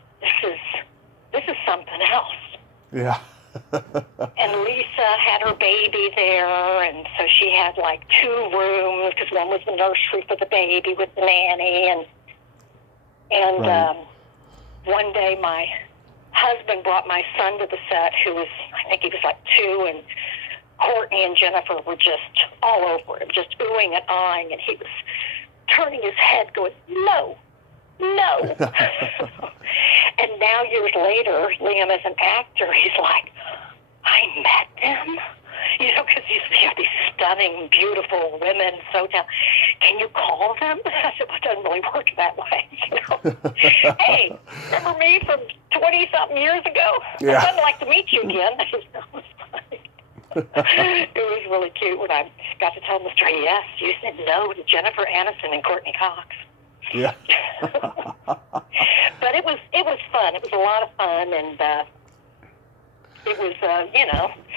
this is something else. Yeah. And Lisa had her baby there, and so she had like 2 rooms because one was the nursery for the baby with the nanny, and right. One day my husband brought my son to the set, who was, I think he was like 2, and Courtney and Jennifer were just all over him, just oohing and eyeing, and he was turning his head going, no, no. And now years later, Liam as an actor, he's like, I met them. You know, because you have these stunning, beautiful women, so talented. Can you call them? I said, well, it doesn't really work that way. You know? Hey, remember me from 20-something years ago? Yeah. I'd like to meet you again. It was really cute when I got to tell them the story. Yes, you said no to Jennifer Aniston and Courtney Cox. Yeah. But it was fun. It was a lot of fun, and it was,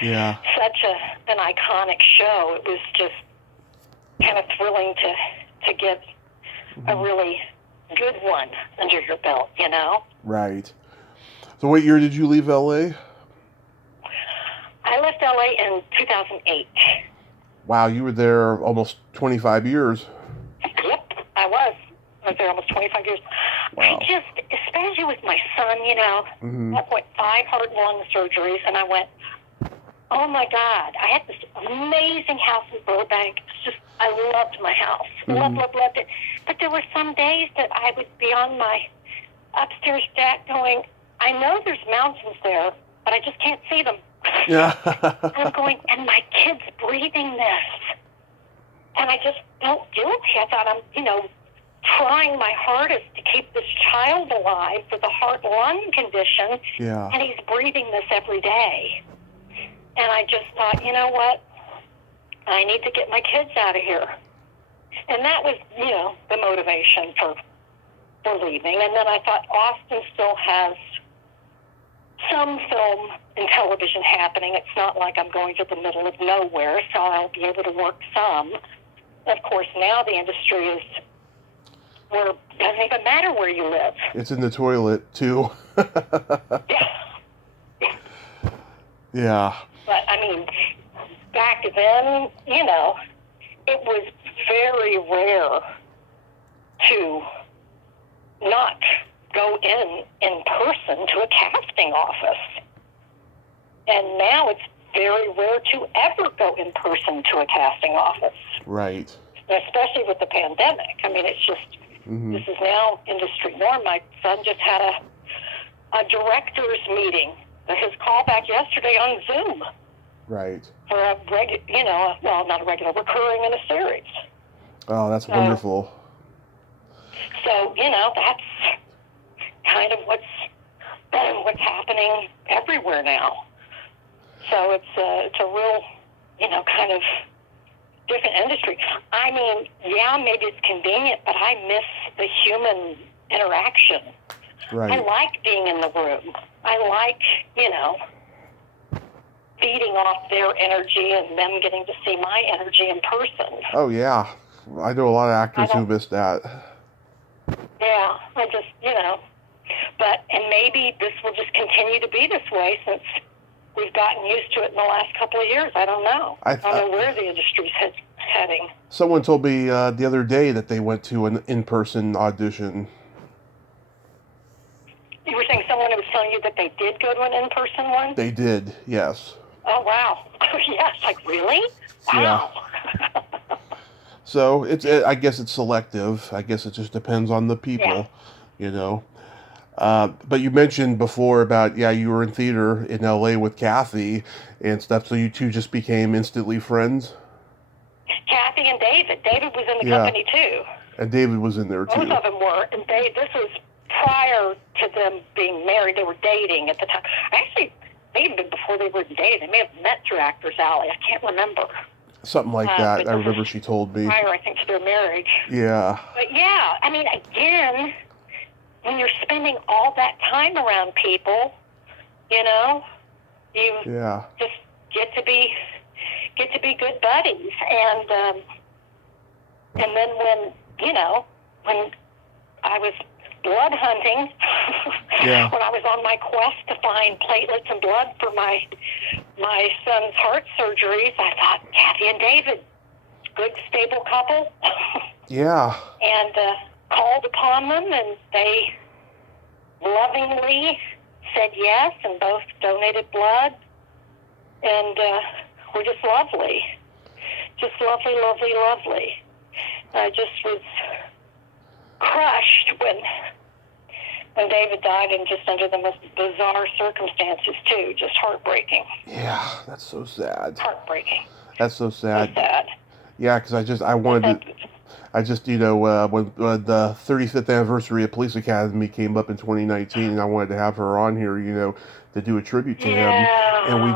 Yeah. such an iconic show. It was just kind of thrilling to get a really good one under your belt, you know? Right. So what year did you leave L.A.? I left L.A. in 2008. Wow, you were there almost 25 years. Yep, I was. I was there almost 25 years. Wow. I just, especially with my son, you know, I went 5 heart and lung surgeries, and I went, oh my God, I had this amazing house in Burbank. It's just, I loved my house. Loved it. But there were some days that I would be on my upstairs deck going, I know there's mountains there, but I just can't see them. Yeah. I'm going, and my kid's breathing this. And I just don't do it. I thought I'm, trying my hardest to keep this child alive for the heart-lung condition. Yeah. And he's breathing this every day. And I just thought, you know what? I need to get my kids out of here. And that was, the motivation for leaving. And then I thought Austin still has some film and television happening. It's not like I'm going to the middle of nowhere, so I'll be able to work some. Of course, now the industry is where it doesn't even matter where you live. It's in the toilet, too. Yeah. Yeah. But, I mean, back then, it was very rare to not go in person to a casting office. And now it's very rare to ever go in person to a casting office. Right. Especially with the pandemic. I mean, it's just, this is now industry norm. My son just had a director's meeting, his callback yesterday on Zoom. Right. For a not a regular, recurring in a series. Oh, that's wonderful. So, that's kind of what's happening everywhere now. So it's a real, kind of different industry. I mean, yeah, maybe it's convenient, but I miss the human interaction. Right. I like being in the room. I like, feeding off their energy and them getting to see my energy in person. Oh, yeah. I know a lot of actors who miss that. Yeah, I just, and maybe this will just continue to be this way since we've gotten used to it in the last couple of years. I don't know. I don't know where the industry's heading. Someone told me the other day that they went to an in-person audition. You were saying someone was telling you that they did go to an in-person one? They did, yes. Oh, wow. Yes, like, really? Wow. Yeah. So, I guess it's selective. I guess it just depends on the people, But you mentioned before about, you were in theater in L.A. with Kathy and stuff, so you two just became instantly friends? Kathy and David. David was in the company, too. And David was in there, too. Both of them were. And this was prior to them being married. They were dating at the time. Actually, maybe before they were dating. They may have met through Actors Alley. I can't remember. Something like that. I remember she told me. Prior, I think, to their marriage. Yeah. But, yeah, I mean, again, when you're spending all that time around people, you just get to be good buddies. And then when I was blood hunting, when I was on my quest to find platelets and blood for my son's heart surgeries, I thought, Kathy and David, good, stable couple. Yeah. And called upon them, and they lovingly said yes, and both donated blood, and were just lovely. Just lovely, lovely, lovely. I just was crushed when David died, and just under the most bizarre circumstances, too. Just heartbreaking. Yeah, that's so sad. Heartbreaking. That's so sad. So sad. Yeah, because when the 35th anniversary of Police Academy came up in 2019, I wanted to have her on here, to do a tribute to him, and we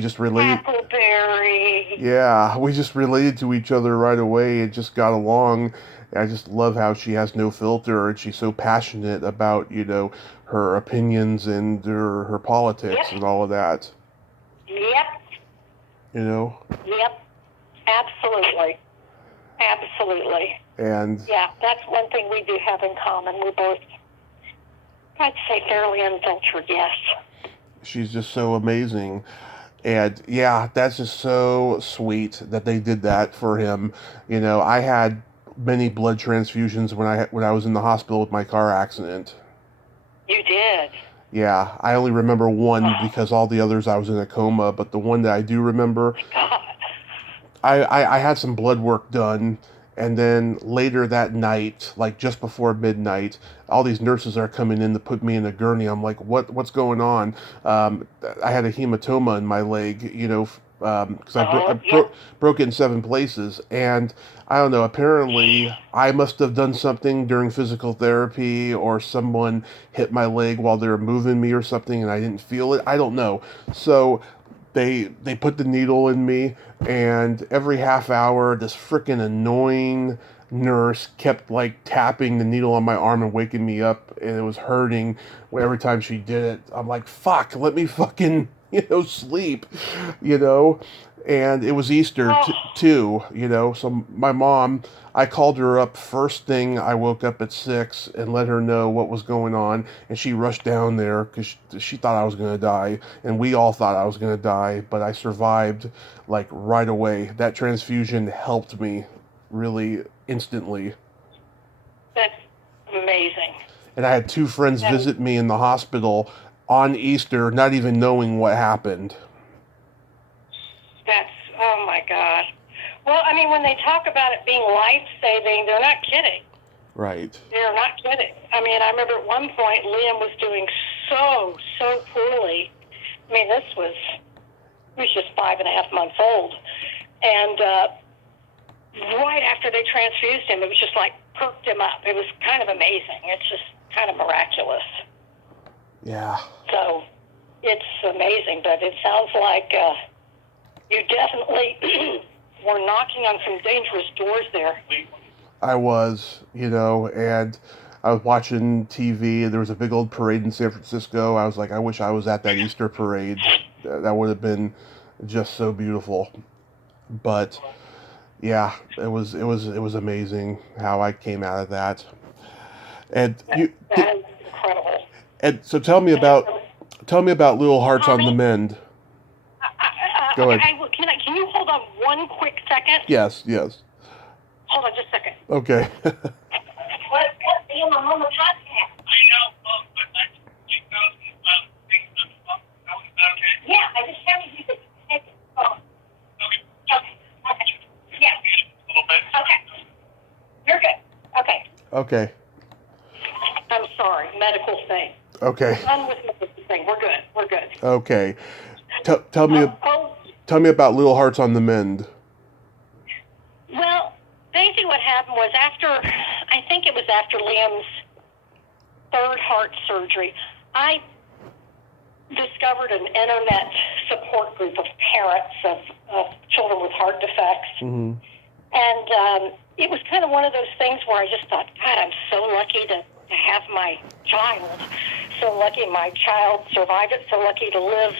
just related. Huckleberry. Yeah, we just related to each other right away and just got along. I just love how she has no filter and she's so passionate about, her opinions and her politics and all of that. Yep. Yep. Absolutely. Absolutely. And yeah, that's one thing we do have in common. We're both, I'd say, fairly unfiltered, yes. She's just so amazing. And yeah, that's just so sweet that they did that for him. I had many blood transfusions when I was in the hospital with my car accident. You did? Yeah, I only remember one because all the others I was in a coma, but the one that I do remember, I had some blood work done, and then later that night, like just before midnight, all these nurses are coming in to put me in a gurney. I'm like, what's going on? I had a hematoma in my leg, because I broke it in 7 places, and I don't know, apparently I must have done something during physical therapy, or someone hit my leg while they were moving me or something and I didn't feel it. I don't know. So they put the needle in me, and every half hour this freaking annoying nurse kept like tapping the needle on my arm and waking me up, and it was hurting every time she did it. I'm like, fuck, let me fucking sleep, and it was Easter too, so my mom, I called her up first thing. I woke up at 6 and let her know what was going on, and she rushed down there because she thought I was going to die, and we all thought I was going to die, but I survived like right away. That transfusion helped me really instantly. That's amazing. And I had 2 friends visit me in the hospital on Easter, not even knowing what happened. That's, oh my God. Well, I mean, when they talk about it being life-saving, they're not kidding. Right. They're not kidding. I mean, I remember at one point Liam was doing so poorly. I mean, he was just 5.5 months old. And right after they transfused him, it was just like perked him up. It was kind of amazing. It's just kind of miraculous. Yeah. So it's amazing, but it sounds like you definitely were knocking on some dangerous doors there. I was, and I was watching TV, and there was a big old parade in San Francisco. I was like, I wish I was at that Easter parade. That would have been just so beautiful. But yeah, it was amazing how I came out of that. And that is incredible. And so tell me about Little Hearts on the Mend. Go ahead. Can you hold on one quick second? Yes. Hold on just a second. Okay. What's the on the podcast? I know, but you know things okay. Yeah, I just have to use the phone. Okay. Yeah. A little bit. Okay. You're good. Okay. Okay. I'm sorry. Medical thing. Okay. Done with medical thing. We're good. Okay. Tell me about Little Hearts on the Mend. Well, basically what happened was I think it was after Liam's 3rd heart surgery, I discovered an internet support group of parents of children with heart defects. Mm-hmm. And it was kind of one of those things where I just thought, God, I'm so lucky to have my child. So lucky my child survived it. So lucky to live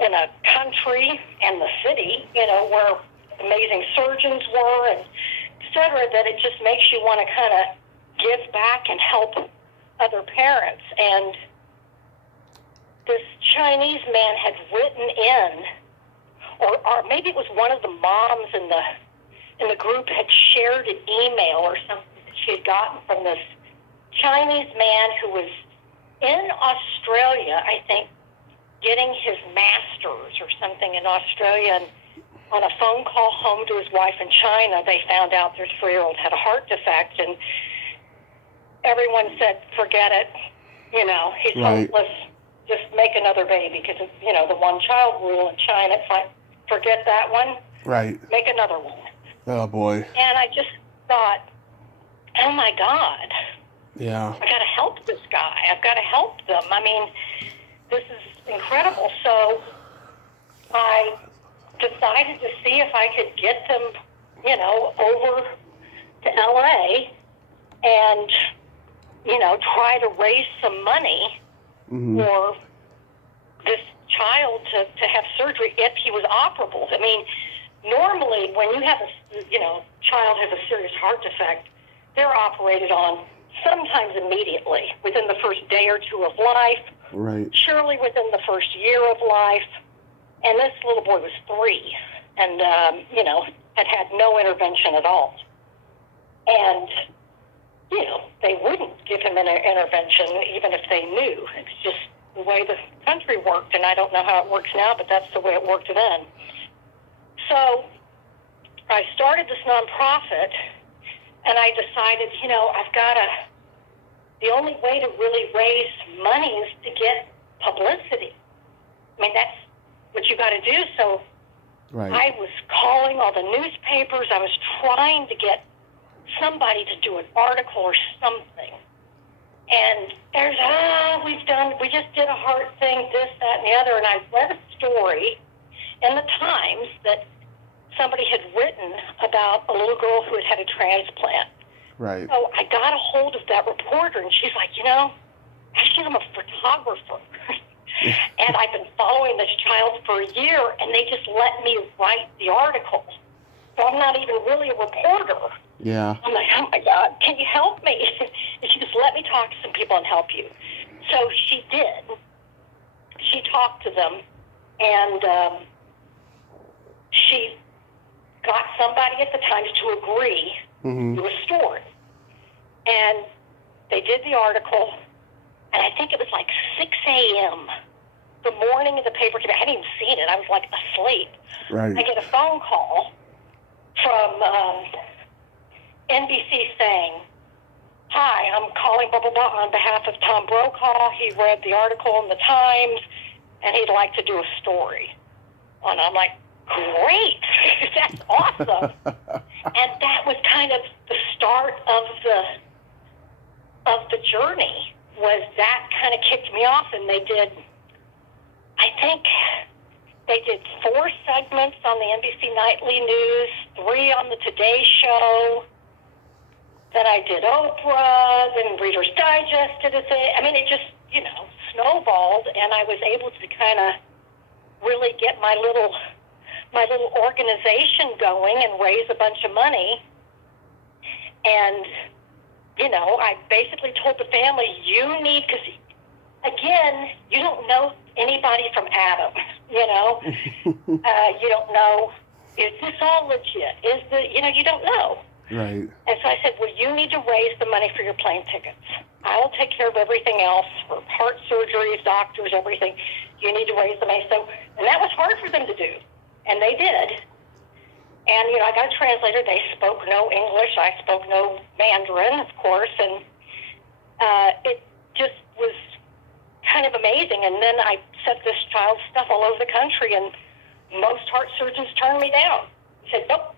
in a country and the city, where amazing surgeons were, and et cetera, that it just makes you want to kind of give back and help other parents. And this Chinese man had written in, or maybe it was one of the moms in the group had shared an email or something that she had gotten from this Chinese man who was in Australia, I think, getting his master's or something in Australia, and on a phone call home to his wife in China, they found out their 3-year-old had a heart defect, and everyone said, forget it, he's hopeless, just make another baby, because, the one-child rule in China, it's like, forget that one, make another one. Oh, boy. And I just thought, oh, my God. Yeah. I've got to help this guy. I've got to help them. I mean, this is incredible. So I decided to see if I could get them, over to L.A. and, try to raise some money for this child to have surgery if he was operable. I mean, normally when you have child has a serious heart defect, they're operated on sometimes immediately, within the first day or two of life, surely within the first year of life. And this little boy was 3 and, had no intervention at all. And, they wouldn't give him an intervention even if they knew. It's just the way the country worked, and I don't know how it works now, but that's the way it worked then. So I started this nonprofit, and I decided, the only way to really raise money is to get publicity. I mean, that's what you got to do. So I was calling all the newspapers. I was trying to get somebody to do an article or something. And there's, we just did a heart thing, this, that, and the other. And I read a story in the Times that somebody had written about a little girl who had had a transplant. Right. So I got a hold of that reporter, and she's like, actually, I'm a photographer. And I've been following this child for a year, and they just let me write the article. So I'm not even really a reporter. Yeah. I'm like, oh, my God, can you help me? And she just let me talk to some people and help you. So she did. She talked to them, and she got somebody at the Times to agree to a story. And they did the article, and I think it was like 6 a.m. the morning of the paper came out. I hadn't even seen it. I was like asleep. Right. I get a phone call from NBC saying, hi, I'm calling blah, blah, blah on behalf of Tom Brokaw. He read the article in the Times, and he'd like to do a story. And I'm like, great, that's awesome. And that was kind of the start of the journey, was that kind of kicked me off. And they did 4 segments on the NBC Nightly News, 3 on the Today Show. Then I did Oprah, then Reader's Digest did a thing. I mean, it just, snowballed, and I was able to kind of really get my little organization going and raise a bunch of money. And, I basically told the family, because, again, you don't know anybody from Adam, you don't know, is this all legit? You don't know. Right. And so I said, well, you need to raise the money for your plane tickets. I will take care of everything else, for heart surgeries, doctors, everything. You need to raise the money. And that was hard for them to do. And they did. And, I got a translator. They spoke no English. I spoke no Mandarin, of course. And it just was kind of amazing. And then I sent this child's stuff all over the country, and most heart surgeons turned me down. Said, nope.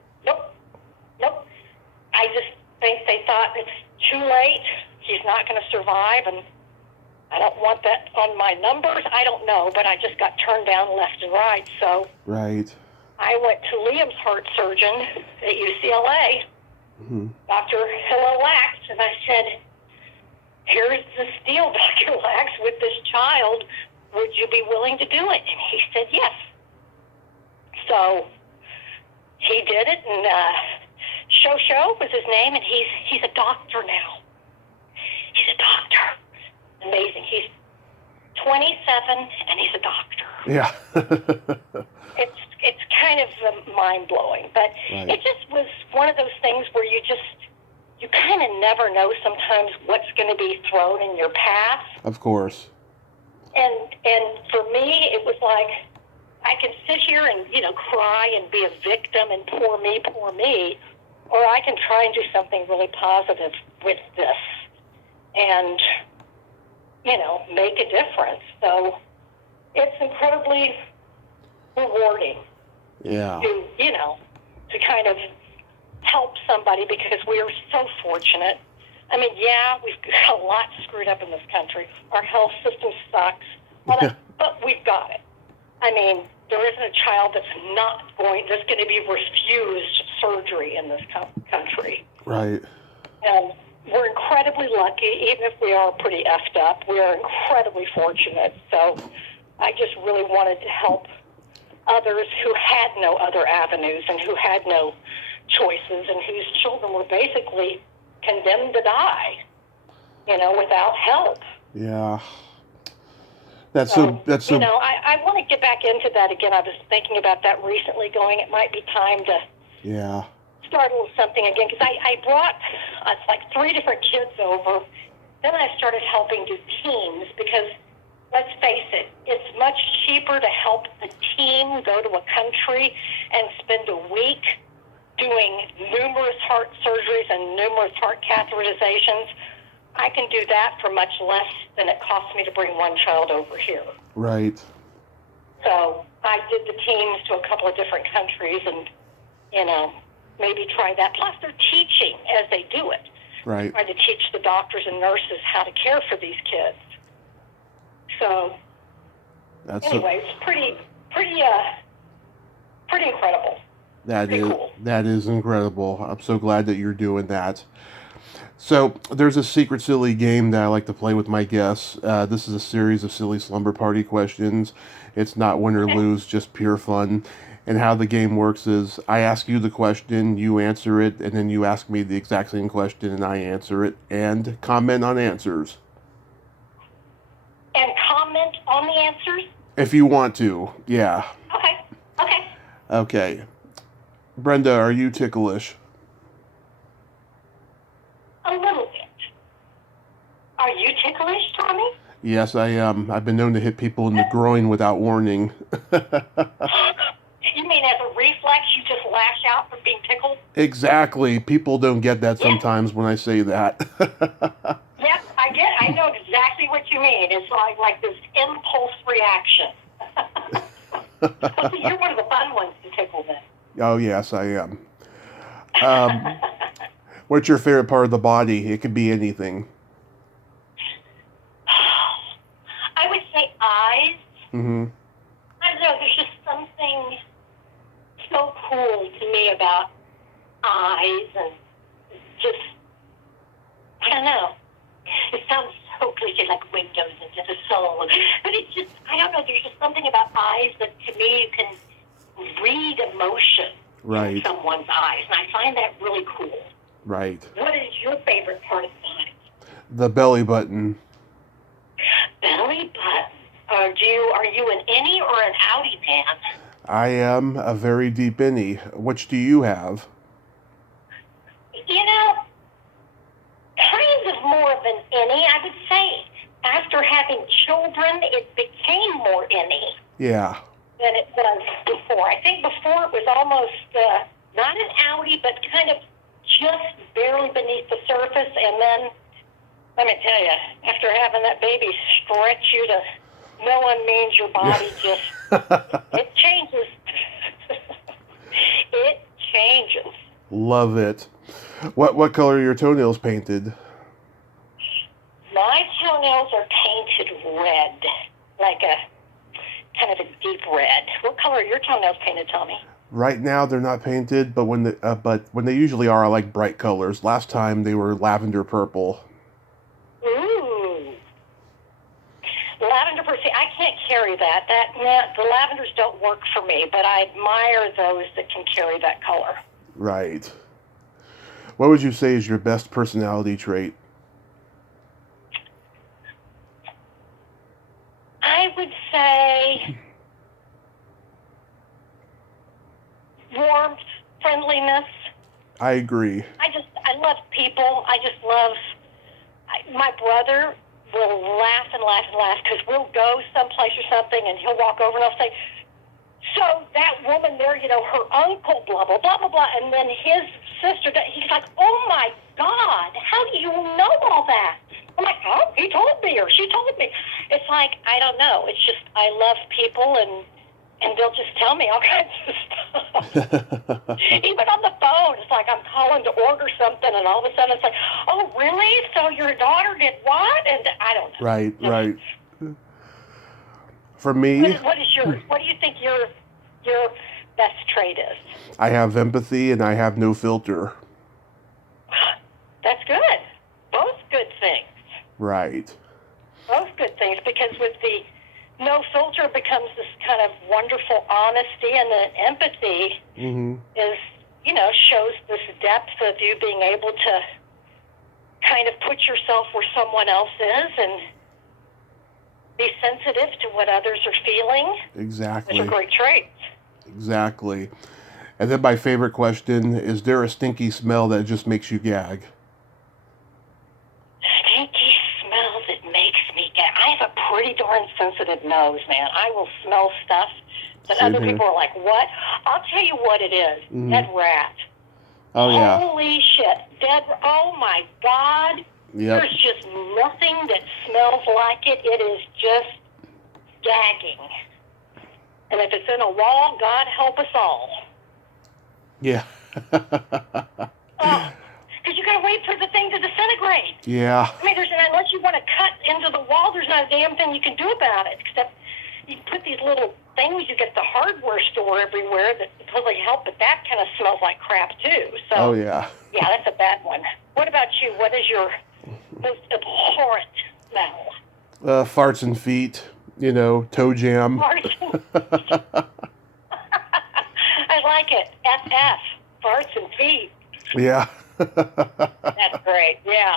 I just think they thought it's too late. He's not going to survive, and I don't want that on my numbers. I don't know, but I just got turned down left and right. So I went to Liam's heart surgeon at UCLA, Dr. Hillel Lax, and I said, here's this deal, Dr. Lax, with this child. Would you be willing to do it? And he said yes. So he did it, and Show was his name, and he's a doctor now. He's a doctor. Amazing. He's 27, and he's a doctor. Yeah. It's kind of mind-blowing, but it just was one of those things where you just, you kind of never know sometimes what's going to be thrown in your path. Of course. And for me, it was like, I can sit here and, cry and be a victim and poor me, or I can try and do something really positive with this and, make a difference. So it's incredibly rewarding to kind of help somebody, because we are so fortunate. I mean, yeah, we've got a lot screwed up in this country. Our health system sucks, but we've got it. I mean, there isn't a child that's going to be refused surgery in this country. Right. And we're incredibly lucky, even if we are pretty effed up. We are incredibly fortunate. So I just really wanted to help others who had no other avenues and who had no choices and whose children were basically condemned to die, without help. Yeah. That's so. I want to get back into that again. I was thinking about that recently, going, it might be time to start a little something again, because I brought like 3 different kids over. Then I started helping do teams, because let's face it, it's much cheaper to help a team go to a country and spend a week doing numerous heart surgeries and numerous heart catheterizations. I can do that for much less than it costs me to bring one child over here. Right. So I did the teams to a couple of different countries and, maybe try that. Plus they're teaching as they do it. Right. Trying to teach the doctors and nurses how to care for these kids. So anyway, it's pretty incredible. Cool. That is incredible. I'm so glad that you're doing that. So there's a secret silly game that I like to play with my guests. This is a series of silly slumber party questions. It's not win or lose, just pure fun. And how the game works is I ask you the question, you answer it, and then you ask me the exact same question and I answer it, and comment on answers. And comment on the answers? If you want to, yeah. Okay. Brenda, are you ticklish? A little bit. Are you ticklish, Tommy? Yes, I am. I've been known to hit people in the groin without warning. You mean as a reflex, you just lash out from being tickled? Exactly. People don't get that sometimes when I say that. Yep, I get it. I know exactly what you mean. It's like this impulse reaction. So you're one of the fun ones to tickle then. Oh, yes, I am. What's your favorite part of the body? It could be anything. I would say eyes. Mm-hmm. I don't know, there's just something so cool to me about eyes, and just, I don't know. It sounds so cliche, like windows into the soul. But it's just, I don't know, there's just something about eyes that to me you can read emotion in someone's eyes. And I find that really cool. Right. What is your favorite part of the body? The belly button. Belly button. Are you an innie or an outie man? I am a very deep innie. Which do you have? Kind of more of an innie. I would say after having children, it became more innie. Yeah. Than it was before. I think before it was almost not an outie, but kind of just barely beneath the surface. And then, let me tell you, after having that baby stretch you to no one means your body just, it changes. It changes. Love it. What color are your toenails painted? My toenails are painted red, like a kind of a deep red. What color are your toenails painted, Tommy? Right now they're not painted, but when they usually are, I like bright colors. Last time they were lavender purple. Ooh. Lavender purple. See, I can't carry that. The lavenders don't work for me, but I admire those that can carry that color. Right. What would you say is your best personality trait? I would say warmth, friendliness. I agree. I love people. I just love, my brother will laugh and laugh and laugh because we'll go someplace or something and he'll walk over and I'll say, so that woman there, her uncle, blah, blah, blah, blah, blah. And then his sister, he's like, oh my God, how do you know all that? I'm like, oh, he told me or she told me. It's like, I don't know. It's just, I love people and they'll just tell me all kinds of stuff. Even on the phone, it's like I'm calling to order something, and all of a sudden it's like, oh, really? So your daughter did what? And I don't know. Right. For me, what do you think your best trait is? I have empathy and I have no filter. That's good. Both good things. Right. Both good things, because with the no filter becomes this kind of wonderful honesty, and the empathy is, shows this depth of you being able to kind of put yourself where someone else is and be sensitive to what others are feeling. Exactly. Which are great traits. Exactly. And then my favorite question, is there a stinky smell that just makes you gag? Stinky smell that makes me gag. I have a pretty darn sensitive nose, man. I will smell stuff that other people are like, what? I'll tell you what it is. Dead rat. Oh, yeah. Holy shit. Oh, my God. Yep. There's just nothing that smells like it. It is just gagging. And if it's in a wall, God help us all. Yeah. Because you got to wait for the thing to disintegrate. Yeah. I mean, unless you want to cut into the wall, there's not a damn thing you can do about it, except you put these little things you get at the hardware store everywhere that supposedly help, but that kind of smells like crap, too. So, oh, yeah. Yeah, that's a bad one. What about you? What is your most abhorrent smell? Farts and feet, toe jam. Farts and feet. I like it. FF, farts and feet. Yeah. That's great. Yeah.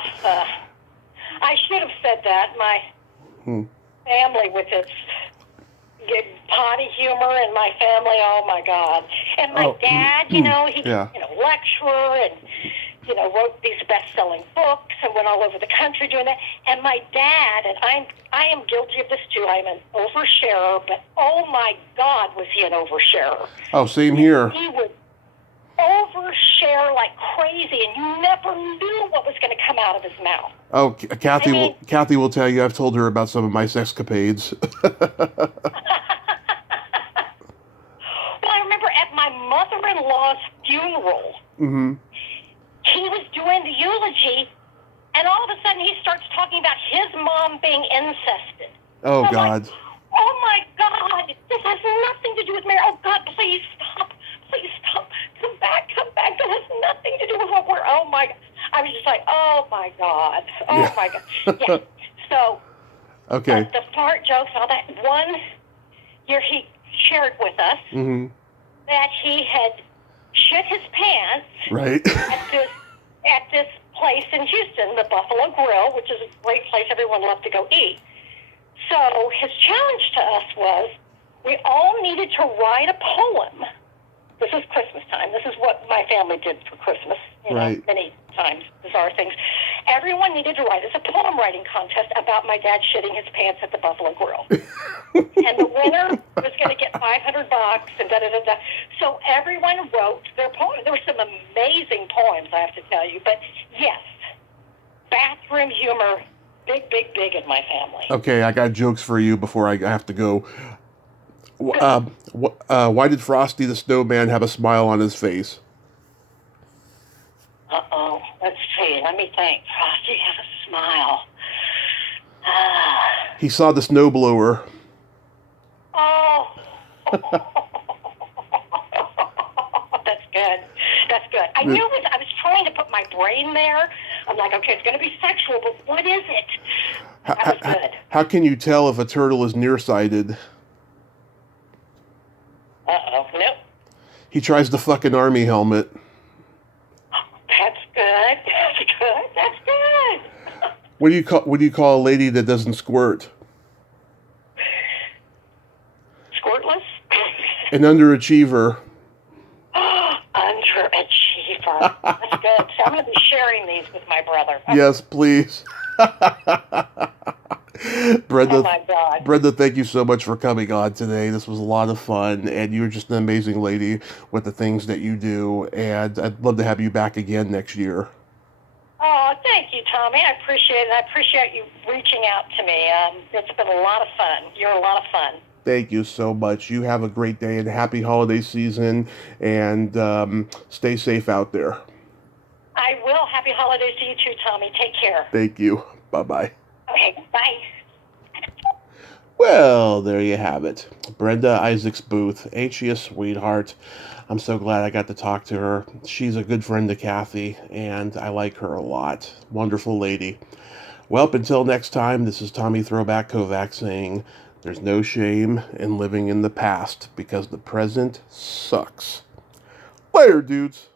I should have said that. My family with its potty humor, and my family, oh my God. And my dad, he's lecturer and, wrote these best-selling books and went all over the country doing that. And my dad, and I am guilty of this too, I'm an oversharer, but oh my God, was he an oversharer. Oh, same here. He would overshare like crazy, and you never knew what was going to come out of his mouth. Oh, Kathy will tell you. I've told her about some of my sexcapades. Well, I remember at my mother-in-law's funeral, he was doing the eulogy, and all of a sudden he starts talking about his mom being incested. Oh, God. Like, oh, my God. This has nothing to do with marriage. Oh, God, please stop. Please stop. Come back. That has nothing to do with what we're... Oh, my God. I was just like, oh, my God. Oh, my God. Yeah. So, okay. The fart jokes and all that. One year he shared with us that he had shit his pants right. at this place in Houston, the Buffalo Grill, which is a great place everyone loved to go eat. So his challenge to us was we all needed to write a poem. This is Christmas time. This is what my family did for Christmas, many times, bizarre things. Everyone needed to write. It's a poem writing contest about my dad shitting his pants at the Buffalo Grill. And the winner was going to get $500 and da-da-da-da. So everyone wrote their poem. There were some amazing poems, I have to tell you. But yes, bathroom humor, big, big, big in my family. Okay, I got jokes for you before I have to go. Why did Frosty the Snowman have a smile on his face? Uh-oh. Let's see. Let me think. Frosty has a smile. He saw the snowblower. Oh. That's good. That's good. I knew it. I was trying to put my brain there. I'm like, okay, it's going to be sexual, but what is it? That was good. How can you tell if a turtle is nearsighted? Uh-oh. Nope. He tries to fuck an army helmet. That's good. That's good. That's good. What do you call a lady that doesn't squirt? Squirtless? An underachiever. Underachiever. That's good. I'm going to be sharing these with my brother. Yes, please. Brenda, oh, my God. Brenda, thank you so much for coming on today. This was a lot of fun, and you're just an amazing lady with the things that you do, and I'd love to have you back again next year. Oh, thank you, Tommy. I appreciate it. I appreciate you reaching out to me. It's been a lot of fun. You're a lot of fun. Thank you so much. You have a great day and happy holiday season, and stay safe out there. I will. Happy holidays to you too, Tommy. Take care. Thank you. Bye-bye. Okay, bye. Well, there you have it. Brenda Isaacs-Booth. Ain't she a sweetheart? I'm so glad I got to talk to her. She's a good friend to Kathy, and I like her a lot. Wonderful lady. Well, until next time, this is Tommy Throwback Kovac saying, there's no shame in living in the past, because the present sucks. Later, dudes.